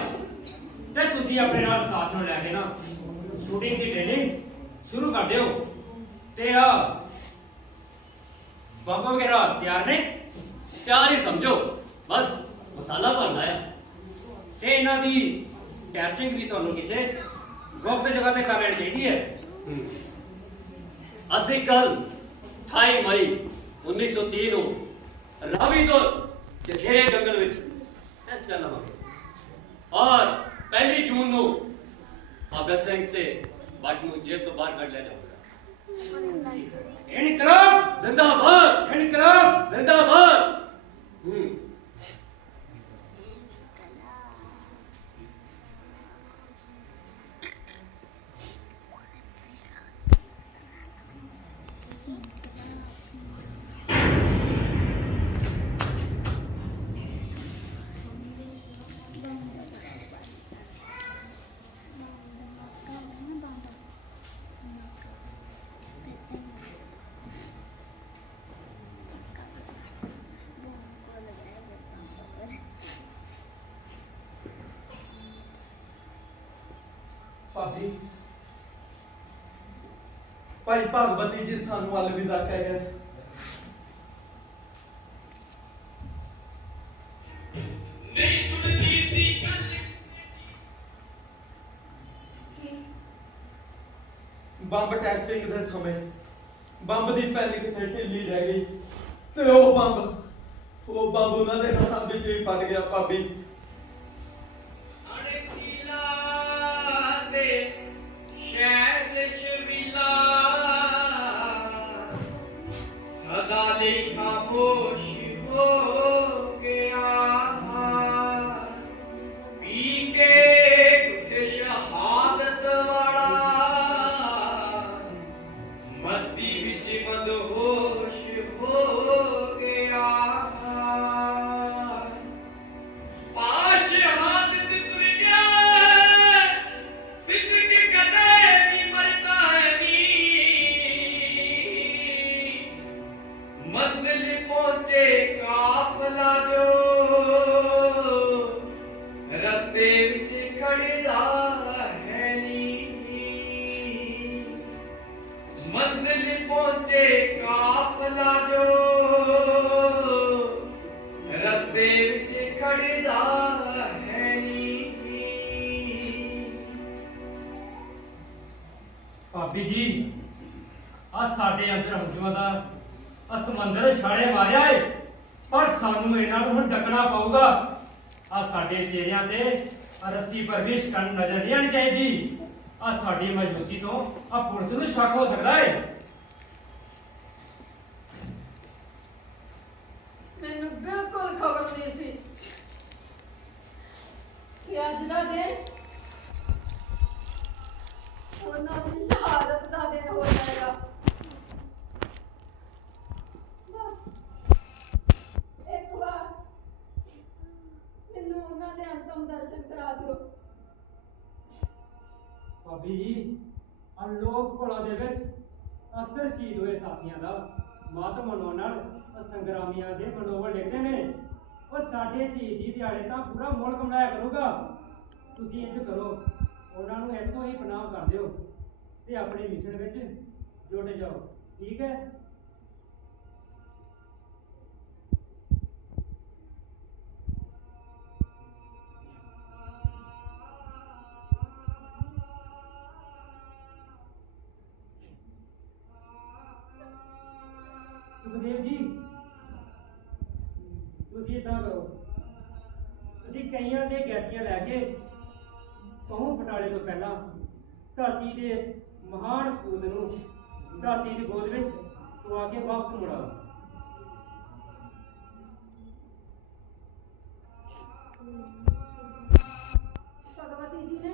ਤੇ ਤੁਸੀਂ ਆਪਣੇ ਨਾਲ ਸਾਥ ਨੂੰ ਲੈ ਕੇ ਨਾ ਸ਼ੂਟਿੰਗ ਦੀ ਟ੍ਰੇਨਿੰਗ ਸ਼ੁਰੂ ਕਰ ਦਿਓ। ਤੇ ਆ ਬੰਬ ਵਗੈਰਾ ਤਿਆਰ ਨੇ? ਤਿਆਰ ਹੀ ਸਮਝੋ, ਬਸ ਮਸਾਲਾ ਭਰਨਾ ਹੈ। ਤੇ ਇਹਨਾਂ ਦੀ ਟੈਸਟਿੰਗ ਵੀ ਤੁਹਾਨੂੰ ਕਿਸੇ ਗੁਪਤ ਜਗ੍ਹਾ ਤੇ ਕਰ ਲੈਣੀ ਚਾਹੀਦੀ ਹੈ। ਅਸੀਂ ਕੱਲ 28 ਮਈ 1930 ਨੂੰ ਰਾਵੀ ਤੋਂ ਜਖੇਰੇ ਜੰਗਲ ਵਿੱਚ ਟੈਸਟ ਲਵਾਂਗੇ ਔਰ 1 ਜੂਨ ਨੂੰ ਭਗਤ ਸਿੰਘ ਤੇ ਭੱਟ ਨੂੰ ਜੇਲ੍ਹ ਤੋਂ ਬਾਹਰ ਕੱਢ ਲਿਆ ਜਾਊਗਾ। ਇਨਕਲਾਬ ਜ਼ਿੰਦਾਬਾਦ, ਇਨਕਲਾਬ ਜ਼ਿੰਦਾਬਾਦ। ਭਾਬੀ, ਭਾਈ ਭਗਵਤੀ ਜੀ ਸਾਨੂੰ ਅਲਵਿਦਾ ਕਹਿ ਗਏ। ਨਹੀਂ ਸੁਣਦੀ ਸੀ ਗੱਲ ਕੀ ਬੰਬ ਟੈਸਟਿੰਗ ਦੇ ਸਮੇਂ ਬੰਬ ਦੀ ਪੈਲੀ ਕਿਤੇ ਢਿੱਲੀ ਰਹਿ ਗਈ ਤੇ ਉਹ ਬੰਬ ਉਹਨਾਂ ਦੇ ਹੱਥਾਂ ਵਿੱਚ ਹੀ ਫਟ ਗਿਆ। ਭਾਬੀ, ਅੜੇ ਕੀਲਾ ਦੇ ਸ਼ਹਿਰ ਦੇ ਸ਼ਵੀਲਾ ਸਦਾ ਲਈ ਖਾਮੋਸ਼ ਹੋ ਗਿਆ। ਪੀ ਕੇ ਘੁੱਟ ਸ਼ਹਾਦਤ ਵਾਲਾ ਮਸਤੀ ਵਿੱਚ ਮਦਹੋਸ਼ ਹੋ ਗਿਆ। ਪਾਸ਼ ਹਾਦਤ ਤੁਰ ਗਿਆ ਸਿੱਧਕ ਕਦੇ ਵੀ ਮਰਦਾ ਨਹੀਂ। ਮੰਜ਼ਿਲ ਪਹੁੰਚੇ ਕਾਫਲਾ ਜੋ ਰਸਤੇ ਵਿੱਚ ਖੜਦਾ ਹੈ ਨੀ। ਮੰਜ਼ਿਲ ਪਹੁੰਚੇ ਕਾਫਲਾ ਜੋ ਰਸਤੇ ਵਿੱਚ ਖੜਦਾ ਹੈ ਨੀ। ਭਾਬੀ ਜੀ, ਆ ਸਾਡੇ ਅੰਦਰ ਹੰਝੂਆਂ ਦਾ ਆ ਸਮੁੰਦਰ ਛਾੜੇ ਮਾਰਿਆ ਏ, ਪਰ ਸਾਨੂੰ ਇਹਨਾਂ ਨੂੰ ਹੁਣ ਡੱਕਣਾ ਪਊਗਾ। ਆ ਸਾਡੇ ਚਿਹਰਿਆਂ ਤੇ ਰੱਤੀ ਪਰਵਿਸ਼ ਕਰਨ ਨਜ਼ਰ ਨਹੀਂ ਆਣੀ ਚਾਹੀਦੀ। ਆ ਸਾਡੀ ਮਾਯੂਸੀ ਤੋਂ ਆ ਪੁਲਿਸ ਨੂੰ ਸ਼ੱਕ ਹੋ ਸਕਦਾ ਏ। ਮੈਨੂੰ ਬਿਲਕੁਲ ਖਬਰ ਨਹੀਂ ਸੀ ਕਿ ਅੱਜ ਦਾ ਦਿਨ ਉਹਨਾਂ ਦੀ ਸ਼ਹਾਦਤ ਦਾ ਦਿਨ ਹੋ ਜਾਏਗਾ। ਬਸ ਇੱਕ ਵਾਰ ਮੈਨੂੰ ਉਹਨਾਂ ਦੇ ਅੰਤਮ ਦਰਸ਼ਨ ਕਰਾ ਦਿਓ। ਭਾਬੀ ਜੀ, ਆ ਲੋਕ ਘੋਲਾਂ ਦੇ ਵਿੱਚ ਅਕਸਰ ਸ਼ਹੀਦ ਹੋਏ ਸਾਥੀਆਂ ਦਾ ਮਾਤਮ ਮਨਾਉਣ ਨਾਲ ਸੰਗਰਾਮੀਆਂ ਦੇ ਮਨੋਬਲ ਲਿਖਦੇ ਨੇ। ਉਹ ਸਾਡੇ ਸ਼ਹੀਦੀ ਦਿਹਾੜੇ ਤਾਂ ਪੂਰਾ ਮੁਲਕ ਮਨਾਇਆ ਕਰੂਗਾ। ਤੁਸੀਂ ਇੰਝ ਕਰੋ, ਉਹਨਾਂ ਨੂੰ ਇੱਥੋਂ ਹੀ ਪ੍ਰਣਾਮ ਕਰ ਦਿਓ ਤੇ ਆਪਣੇ ਮਿਸ਼ਨ ਵਿੱਚ ਜੁੜ ਜਾਓ, ਠੀਕ ਹੈ? ਸੁਖਦੇਵ ਜੀ, ਤੁਸੀਂ ਏਦਾਂ ਕਰੋ, ਤੁਸੀਂ ਕਈਆਂ ਦੇ ਗੈਤੀਆਂ ਲੈ ਕੇ ਕਹੂੰ ਫਟਾਲੇ ਤੋਂ ਪਹਿਲਾਂ ਧਰਤੀ ਦੇ ਇਸ ਮਹਾਨ ਸਪੂਤ ਨੂੰ ਧਰਤੀ ਦੀ ਗੋਦ ਵਿੱਚ ਸੁਆ ਕੇ ਵਾਪਸ ਮੁੜਾਓ। ਭਗਵਤੀ ਜੀ ਨੇ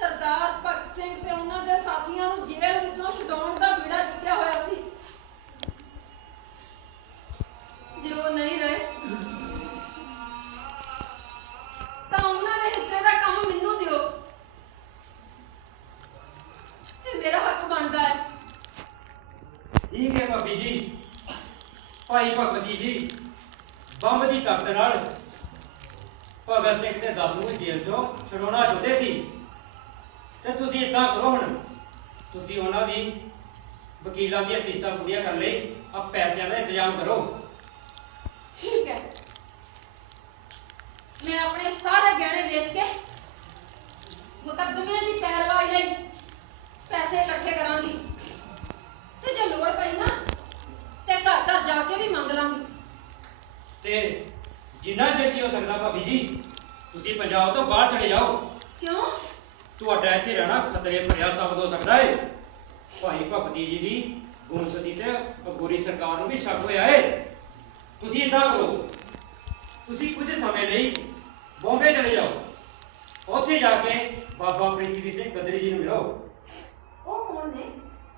ਸਰਦਾਰ ਭਗਤ ਸਿੰਘ ਤੇ ਉਹਨਾਂ ਦੇ ਸਾਥੀਆਂ ਨੂੰ ਜੇਲ੍ਹ ਵਿੱਚੋਂ ਦਾ ਹੱਕ ਬਣਦਾ ਹੈ। ਠੀਕ ਹੈ ਭਾਬੀ ਜੀ। ਭਾਈ ਭਗਵਤੀ ਜੀ ਬੰਬ ਦੀ ਤਾਕਤ ਨਾਲ ਭਗਤ ਸਿੰਘ ਦੇ ਦਾਦੂ ਨੂੰ ਜੇਲ੍ਹ ਚੋਂ ਛੁਡਾਉਣਾ ਚਾਹੁੰਦੇ ਸੀ ਤੇ ਤੁਸੀਂ ਇਦਾਂ ਕਰੋ, ਹੁਣ ਤੁਸੀਂ ਉਹਨਾਂ ਦੀ ਵਕੀਲਾਂ ਦੀਆਂ ਫੀਸਾਂ ਪੂਰੀਆਂ ਕਰਨ ਲਈ ਆ ਪੈਸਿਆਂ ਦਾ ਇੰਤਜ਼ਾਮ ਕਰੋ। ਠੀਕ ਹੈ, ਮੈਂ ਆਪਣੇ ਸਾਰੇ ਗਹਿਣੇ ਵੇਚ ਕੇ ਮੁਕੱਦਮੇ ਦੀ ਪੈਰਵਾਈ ਲਈ ਪੈਸੇ ਇਕੱਠੇ ਕਰਾਂਗੀ ਤੇ ਜੇ ਲੋੜ ਪਈ ਨਾ ਤੇ ਘਰ ਘਰ ਜਾ ਕੇ ਵੀ ਮੰਗ ਲਾਂਗੀ। ਤੇ ਜਿੰਨਾ ਛੇਤੀ ਹੋ ਸਕਦਾ ਭਾਬੀ ਜੀ ਤੁਸੀਂ ਪੰਜਾਬ ਤੋਂ ਬਾਹਰ ਚਲੇ ਜਾਓ। ਕਿਉਂ? ਤੁਹਾਡਾ ਇੱਥੇ ਰਹਿਣਾ ਖਤਰੇ ਭਰਿਆ ਸਾਬਤ ਹੋ ਸਕਦਾ ਹੈ। ਭਾਈ ਭਗਤੀ ਜੀ ਦੀ ਗੁੰਮਸ਼ੁਦਗੀ ਤੇ ਅਗੂਰੀ ਸਰਕਾਰ ਨੂੰ ਵੀ ਸ਼ੱਕ ਹੋਇਆ ਹੈ। ਤੁਸੀਂ ਏਦਾਂ ਕਰੋ, ਤੁਸੀਂ ਕੁਝ ਸਮੇਂ ਲਈ ਬੰਬੇ ਚਲੇ ਜਾਓ। ਉੱਥੇ ਜਾ ਕੇ ਬਾਬਾ ਪ੍ਰਿਥਵੀ ਸਿੰਘ ਗਦਰੀ ਜੀ ਨੂੰ ਮਿਲੋ। ਉਹ ਕੌਣ ਨੇ?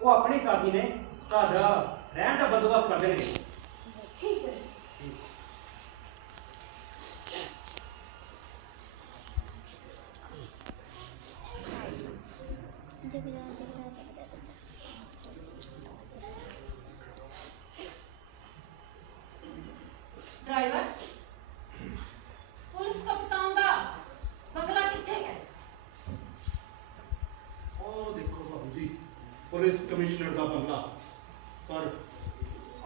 ਉਹ ਆਪਣੀ ਸਾਥੀ ਨੇ, ਤੁਹਾਡਾ ਰਹਿਣ ਦਾ ਬੰਦੋਬਸਤ ਕਰ ਦੇਣਗੇ। ਠੀਕ ਹੈ। ड्राइवर, पुलिस कप्तान दा बंगला किथे है? ਉਹ ਦੇਖੋ ਬਾਬੂ ਜੀ, ਪੁਲਿਸ ਕਮਿਸ਼ਨਰ ਦਾ ਬੰਗਲਾ। ਪਰ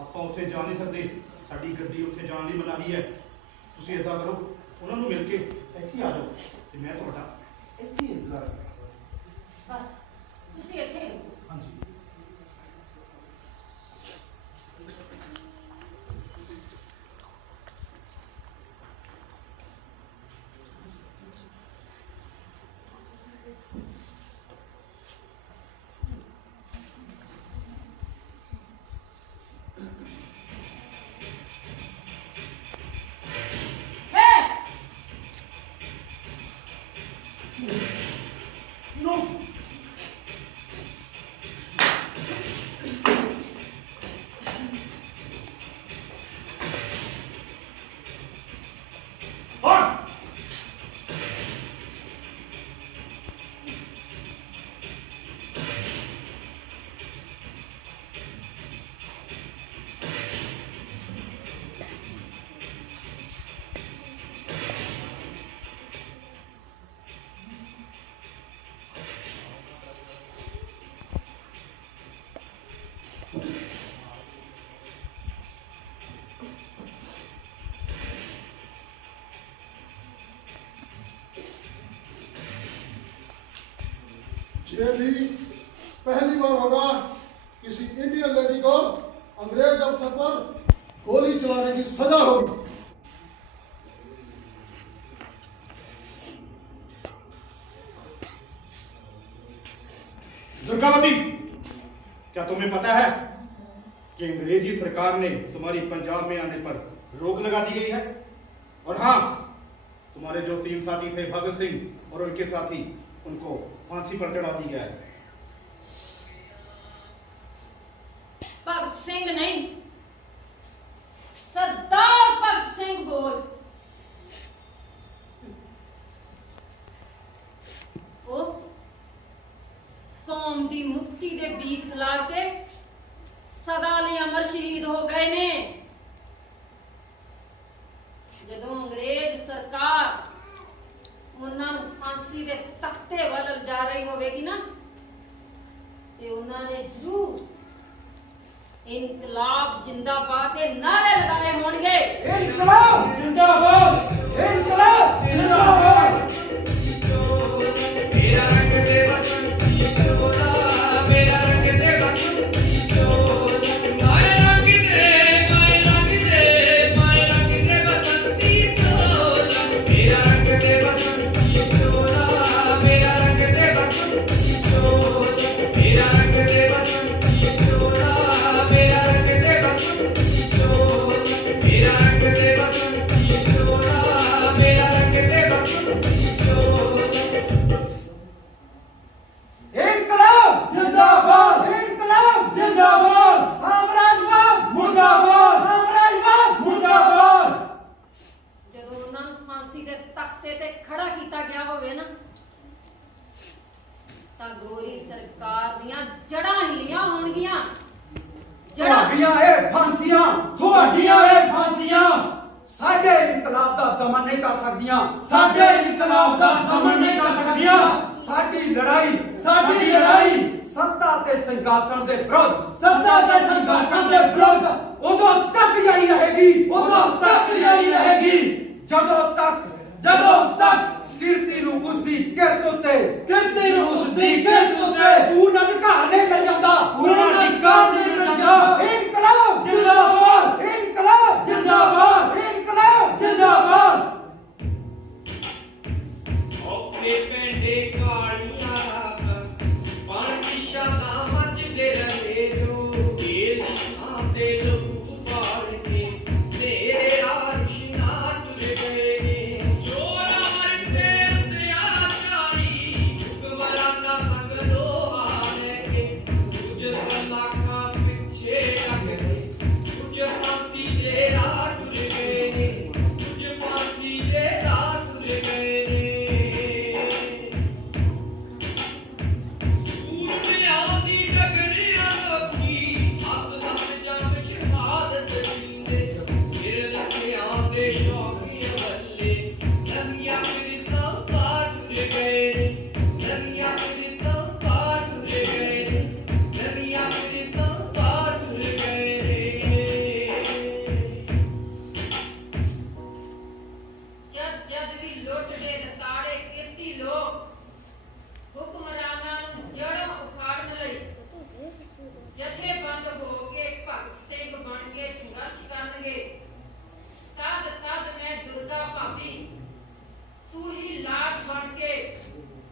ਆਪਾਂ ਉੱਥੇ ਜਾ ਨਹੀਂ ਸਕਦੇ, ਸਾਡੀ ਗੱਡੀ ਉੱਥੇ ਜਾਣ ਲਈ ਮਨਾਹੀ ਹੈ। ਤੁਸੀਂ ਏਦਾਂ ਕਰੋ, ਉਹਨਾਂ ਨੂੰ ਮਿਲ ਕੇ ਇੱਥੇ ਆ ਜਾਓ ਤੇ ਮੈਂ ਤੁਹਾਡਾ ਇੱਥੇ ਹੀ ਇੰਤਜ਼ਾਰ ਕਰਾਂਗਾ। बस तुसी इत्थे ही रहो। ਹਾਂਜੀ। है No! ये भी पहली बार होगा किसी इंडियन लेडी को अंग्रेज अफसर पर गोली चलाने की सजा होगी। दुर्गावती, क्या तुम्हें पता है कि अंग्रेजी सरकार ने तुम्हारी पंजाब में आने पर रोक लगा दी गई है? और हाँ, तुम्हारे जो 3 साथी थे भगत सिंह और उनके साथी, उनको फांसी पर चढ़ा दिया गया है। भगत सिंह नहीं, सरदार भगत सिंह बोल। वो कौम दी मुक्ति दे बीज खिलार के सदा ਲਈ अमर शहीद हो गए ने। ਜਦੋਂ ਅੰਗਰੇਜ਼ ਸਰਕਾਰ ਉਹਨਾਂ ਨੂੰ ਫਾਂਸੀ ਦੇ ਤਖਤੇ ਵੱਲ ਲਿਜਾ ਰਹੀ ਹੋਵੇਗੀ ਨਾ, ਤੇ ਉਹਨਾਂ ਨੇ ਜ਼ਰੂਰ ਇਨਕਲਾਬ ਜਿੰਦਾਬਾਦ ਦੇ ਨਾਰੇ ਲਗਾਏ ਹੋਣਗੇ। ਇਨਕਲਾਬ ਜਿੰਦਾਬਾਦ, ਇਨਕਲਾਬ ਜਿੰਦਾਬਾਦ। मेरा रंग दे बसंती चोला, मेरा रंग दे बसंती चोला, माय रंग दे बसंती चोला, मेरा रंग दे बसंती चोला, मेरा रंग दे बसंती चोला, मेरा रंग दे बसंती चोला, मेरा रंग दे बसंती चोला, मेरा रंग दे बसंती चोला, मेरा रंग दे बसंती ਜੜਾਂ ਹਿੱਲੀਆਂ ਹੋਣਗੀਆਂ। ਜੜਾਂ ਤੁਹਾਡੀਆਂ ਇਹ ਫਾਂਸੀਆਂ, ਤੁਹਾਡੀਆਂ ਇਹ ਫਾਂਸੀਆਂ ਸਾਡੇ ਇਨਕਲਾਬ ਦਾ ਦਮਨ ਨਹੀਂ ਕਰ ਸਕਦੀਆਂ, ਸਾਡੇ ਇਨਕਲਾਬ ਦਾ ਦਮਨ ਨਹੀਂ ਕਰ ਸਕਦੀਆਂ। ਸਾਡੀ ਲੜਾਈ ਸੱਤਾ ਤੇ ਸਿੰਘਾਸਨ ਦੇ ਵਿਰੁੱਧ, ਸੱਤਾ ਤੇ ਸਿੰਘਾਸਨ ਦੇ ਵਿਰੁੱਧ ਉਦੋਂ ਤੱਕ ਜਾਰੀ ਰਹੇਗੀ, ਉਦੋਂ ਤੱਕ ਜਾਰੀ ਰਹੇਗੀ ਜਦੋਂ ਤੱਕ ਕਿਰਤੀ ਨੂੰ ਉਸਦੀ ਕਿਰਤ ਉੱਤੇ ਪੂਰਨ ਅਧਿਕਾਰ ਨਹੀਂ ਮਿਲ ਜਾਂਦਾ, ਇਨਕਲਾਬ ਜਿੰਦਾਬਾਦ, ਇਨਕਲਾਬ ਜਿੰਦਾਬਾਦ, ਇਨਕਲਾਬ ਜਿੰਦਾਬਾਦ। ਆਪਣੇ ਪਿੰਡੇ ਕਾਲੀਆਂ ਰਾਤਾਂ ਬਣ ਪਿਛਾ ਨਾ ਮੱਚਦੇ ਰਹੇ ਜੋ ਢੇਰ ਥਾਂ ਤੇ ਲਹੂ ਪਾਲ ਕੇ ਤੇਰੇ ਆਰਸ਼ ਨਾ ਟੁਰ ਗਏ ਨੇ। ਜੋਰਾਵਰ ਤੇ ਅਤਿਆਚਾਰੀ ਹੁਕਮਰਾਨਾਂ ਸੰਗ ਲੋਹਾ ਲੈ ਕੇ ਕੁਝ ਸਲਾਖਾਂ ਪਿੱਛੇ ਰੱਖਦੇ ਕੁਝ ਫਾਂਸੀ ਦੇ ਰਾਹ ਟੁਰ ਗਏ ਨੇ, ਕੁਝ ਫਾਂਸੀ ਦੇ ਰਾਹ ਟੁਰ ਗਏ ਨੇ। ਸੂਰਮਿਆਂ ਦੀ ਡਗਰਿਆਂ ਲੋਕੀ ਹੱਸ ਜੰਮ ਸ਼ਹਾਦਤ ਜੀਂਦੇ ਸਿਰ ਲੱਖਿਆਂ ਦੇ ਸ਼ੌਕੀਆਂ ਬੱਲੇ ਨਵੀਆਂ ਫਿਰਤਾਂ ਪਾਰ ਟੁਰ ਗਏ ਨੇ, ਨਵੀਆਂ ਫਿਰਤਾਂ ਪਾਰ ਟੁਰ ਗਏ ਨੇ, ਨਵੀਆਂ ਫਿਰਤਾਂ ਪਾਰ ਟੁਰ ਗਏ ਨੇ। ਜਦ ਵੀ ਲੁੱਟ ਦੇ ਨਤਾੜੇ ਕਿਰਤੀ ਲੋਕ ਹੁਕਮਰਾਨਾਂ ਨੂੰ ਜੜ੍ਹੋਂ ਉਖਾੜਨ ਲਈ ਜਥੇਬੰਦ ਹੋ ਕੇ ਭਗਤ ਸਿੰਘ ਬਣ ਕੇ ਸੰਘਰਸ਼ ਕਰਨਗੇ। ਤਦ ਮੈਂ ਦੁਰਗਾ ਭਾਬੀ ਤੂੰ ਹੀ ਲਾਟ ਬਣ ਕੇ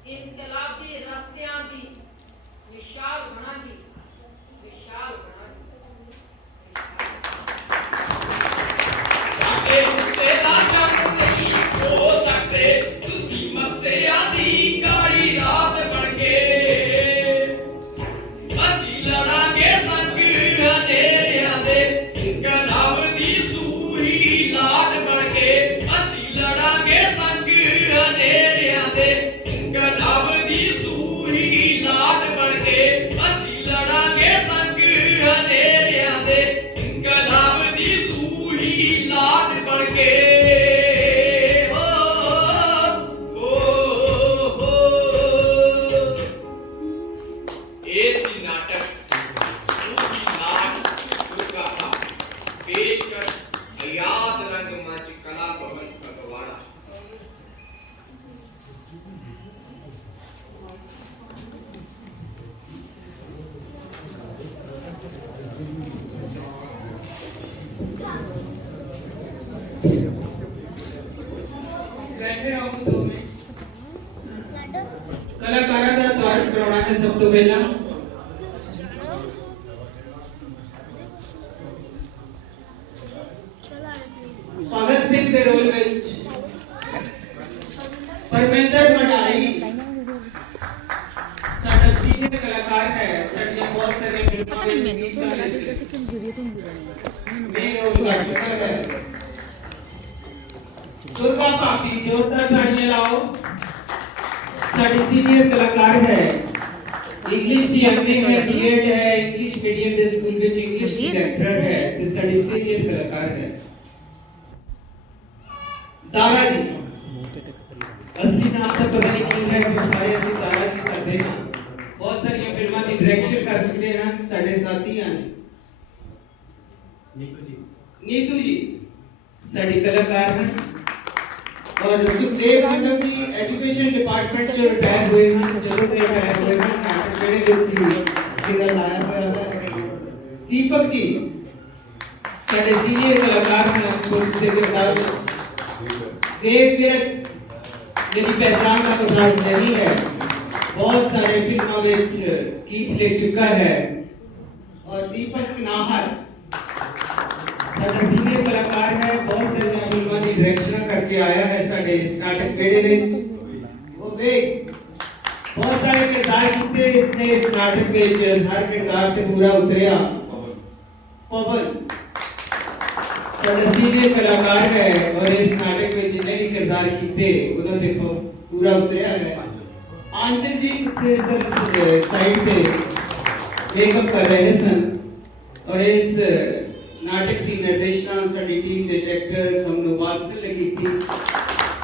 ਇਨਕਲਾਬੀ ਰਸਤਿਆਂ ਦੀ ਵਿਸ਼ਾਲ ਬਣਾਂਗੀ, ਵਿਸ਼ਾਲ ਬਣਾਂਗੀ। ਸਾਡੇ ਉੱਤੇ ਦਾ ਜੰਗ ਨਹੀਂ ਹੋ ਸਕਦੇ ਤੁਸੀਂ ਮੱਸਿਆ ਦੀ ਕਾਲੀ ਰਾਤ ਬਣ ਕੇ। ਅਸੀਂ ਲੜਾਂਗੇ ਸੰਗ ਹਨੇਰਿਆਂ ਦੇ ਇਨਕਲਾਬ ਦੀ ਸੂਹੀ ਲਾਟ ਬਣ ਕੇ। ਅਸੀਂ ਲੜਾਂਗੇ ਸੰਗ ਹਨੇਰਿਆਂ ਦੇ ਇਨਕਲਾਬ ਦੀ ਸੂਹੀ ਲਾਟ ਬਣ ਕੇ। ਅਸੀਂ ਲੜਾਂਗੇ ਸੰਗ ਹਨੇਰਿਆਂ ਦੇ ਇਨਕਲਾਬ ਦੀ ਸੂਹੀ ਲਾਟ ਬਣ ਕੇ। ਇਹ ਸੀ ਨਾਟਕ ਸੂਹੀ ਲਾਟ ਦੁਰਗਾ ਦਾ ਪੇਸ਼ਕਸ਼ ਯਾਦ ਰੰਗਮੰਚ ਕਲਾ ਭਵਨ ਫਗਵਾੜਾ। ਬੈਠੇ ਰਹੋ 2 ਮਿੰਟ। ਕਲਾਕਾਰਾਂ ਦਾ ਸਵਾਗਤ ਕਰਾਉਣਾ ਹੈ ਸਭ ਤੋਂ ਪਹਿਲਾਂ ਭਗਤ ਸਿੰਘ ਦੇ ਰੋਲ ਵਿੱਚ ਪਰਮਿੰਦਰ ਮੰਡਾਲੀ ਸਾਡਾ ਸੀਨੀਅਰ ਕਲਾਕਾਰ ਹੈ। ਸਾਡੀਆਂ ਬਹੁਤ ਸਾਰੀਆਂ ਫਿਲਮਾਂ ਵਿੱਚ ਮੇਨ ਰੋਲ ਕਰ ਚੁੱਕਾ ਹੈ। दुर्गा भाभी जोरदार तालियां लाओ। साडी सीनियर कलाकार है, इंग्लिश दी एक्टिंग है, बीएड है, English medium they school which English the lecturer है ते साडी सीनियर कलाकार है तारा जी। असली नाम तो पता नहीं की है, पर सारे असली तारा जी करते हैं। बहुत सारी फिल्मां दी डायरेक्शन कर चुके हैं साडे साथी हैं। नीतू जी साडी कलाकार हैं और सुखदेव मंडल जी एजुकेशन डिपार्टमेंट से रिटायर हुए हैं। चलो रिटायर हुए हैं नाटक मेरे जिधर लाया हुआ है। दीपक जी साडे सीनियर कलाकार हैं पुलिस के किरदार में। देव विरक मेरी पहचान का मुताबिक नहीं है, बहुत सारे फिल्मों में गीत लिख चुका है। और दीपक नाहर साडा सीनियर कलाकार है, बहुत सारी फिल्मों की डायरेक्शन करके आया है साडे इस नाटक बेड़े में। वो देख बहुत सारे किरदार किए इसने इस नाटक में, हर किरदार से पूरा उतरिया। पवन साडा सीनियर कलाकार है और इस नाटक में जितने भी किरदार किए उन्होंने देखो पूरा उतरिया है। आंचल जी साइड पे मेकअप कर रहे सन और इस नाटक की निर्देशना साड़ी टीम के डायरेक्टर हम नवाज से लगी थी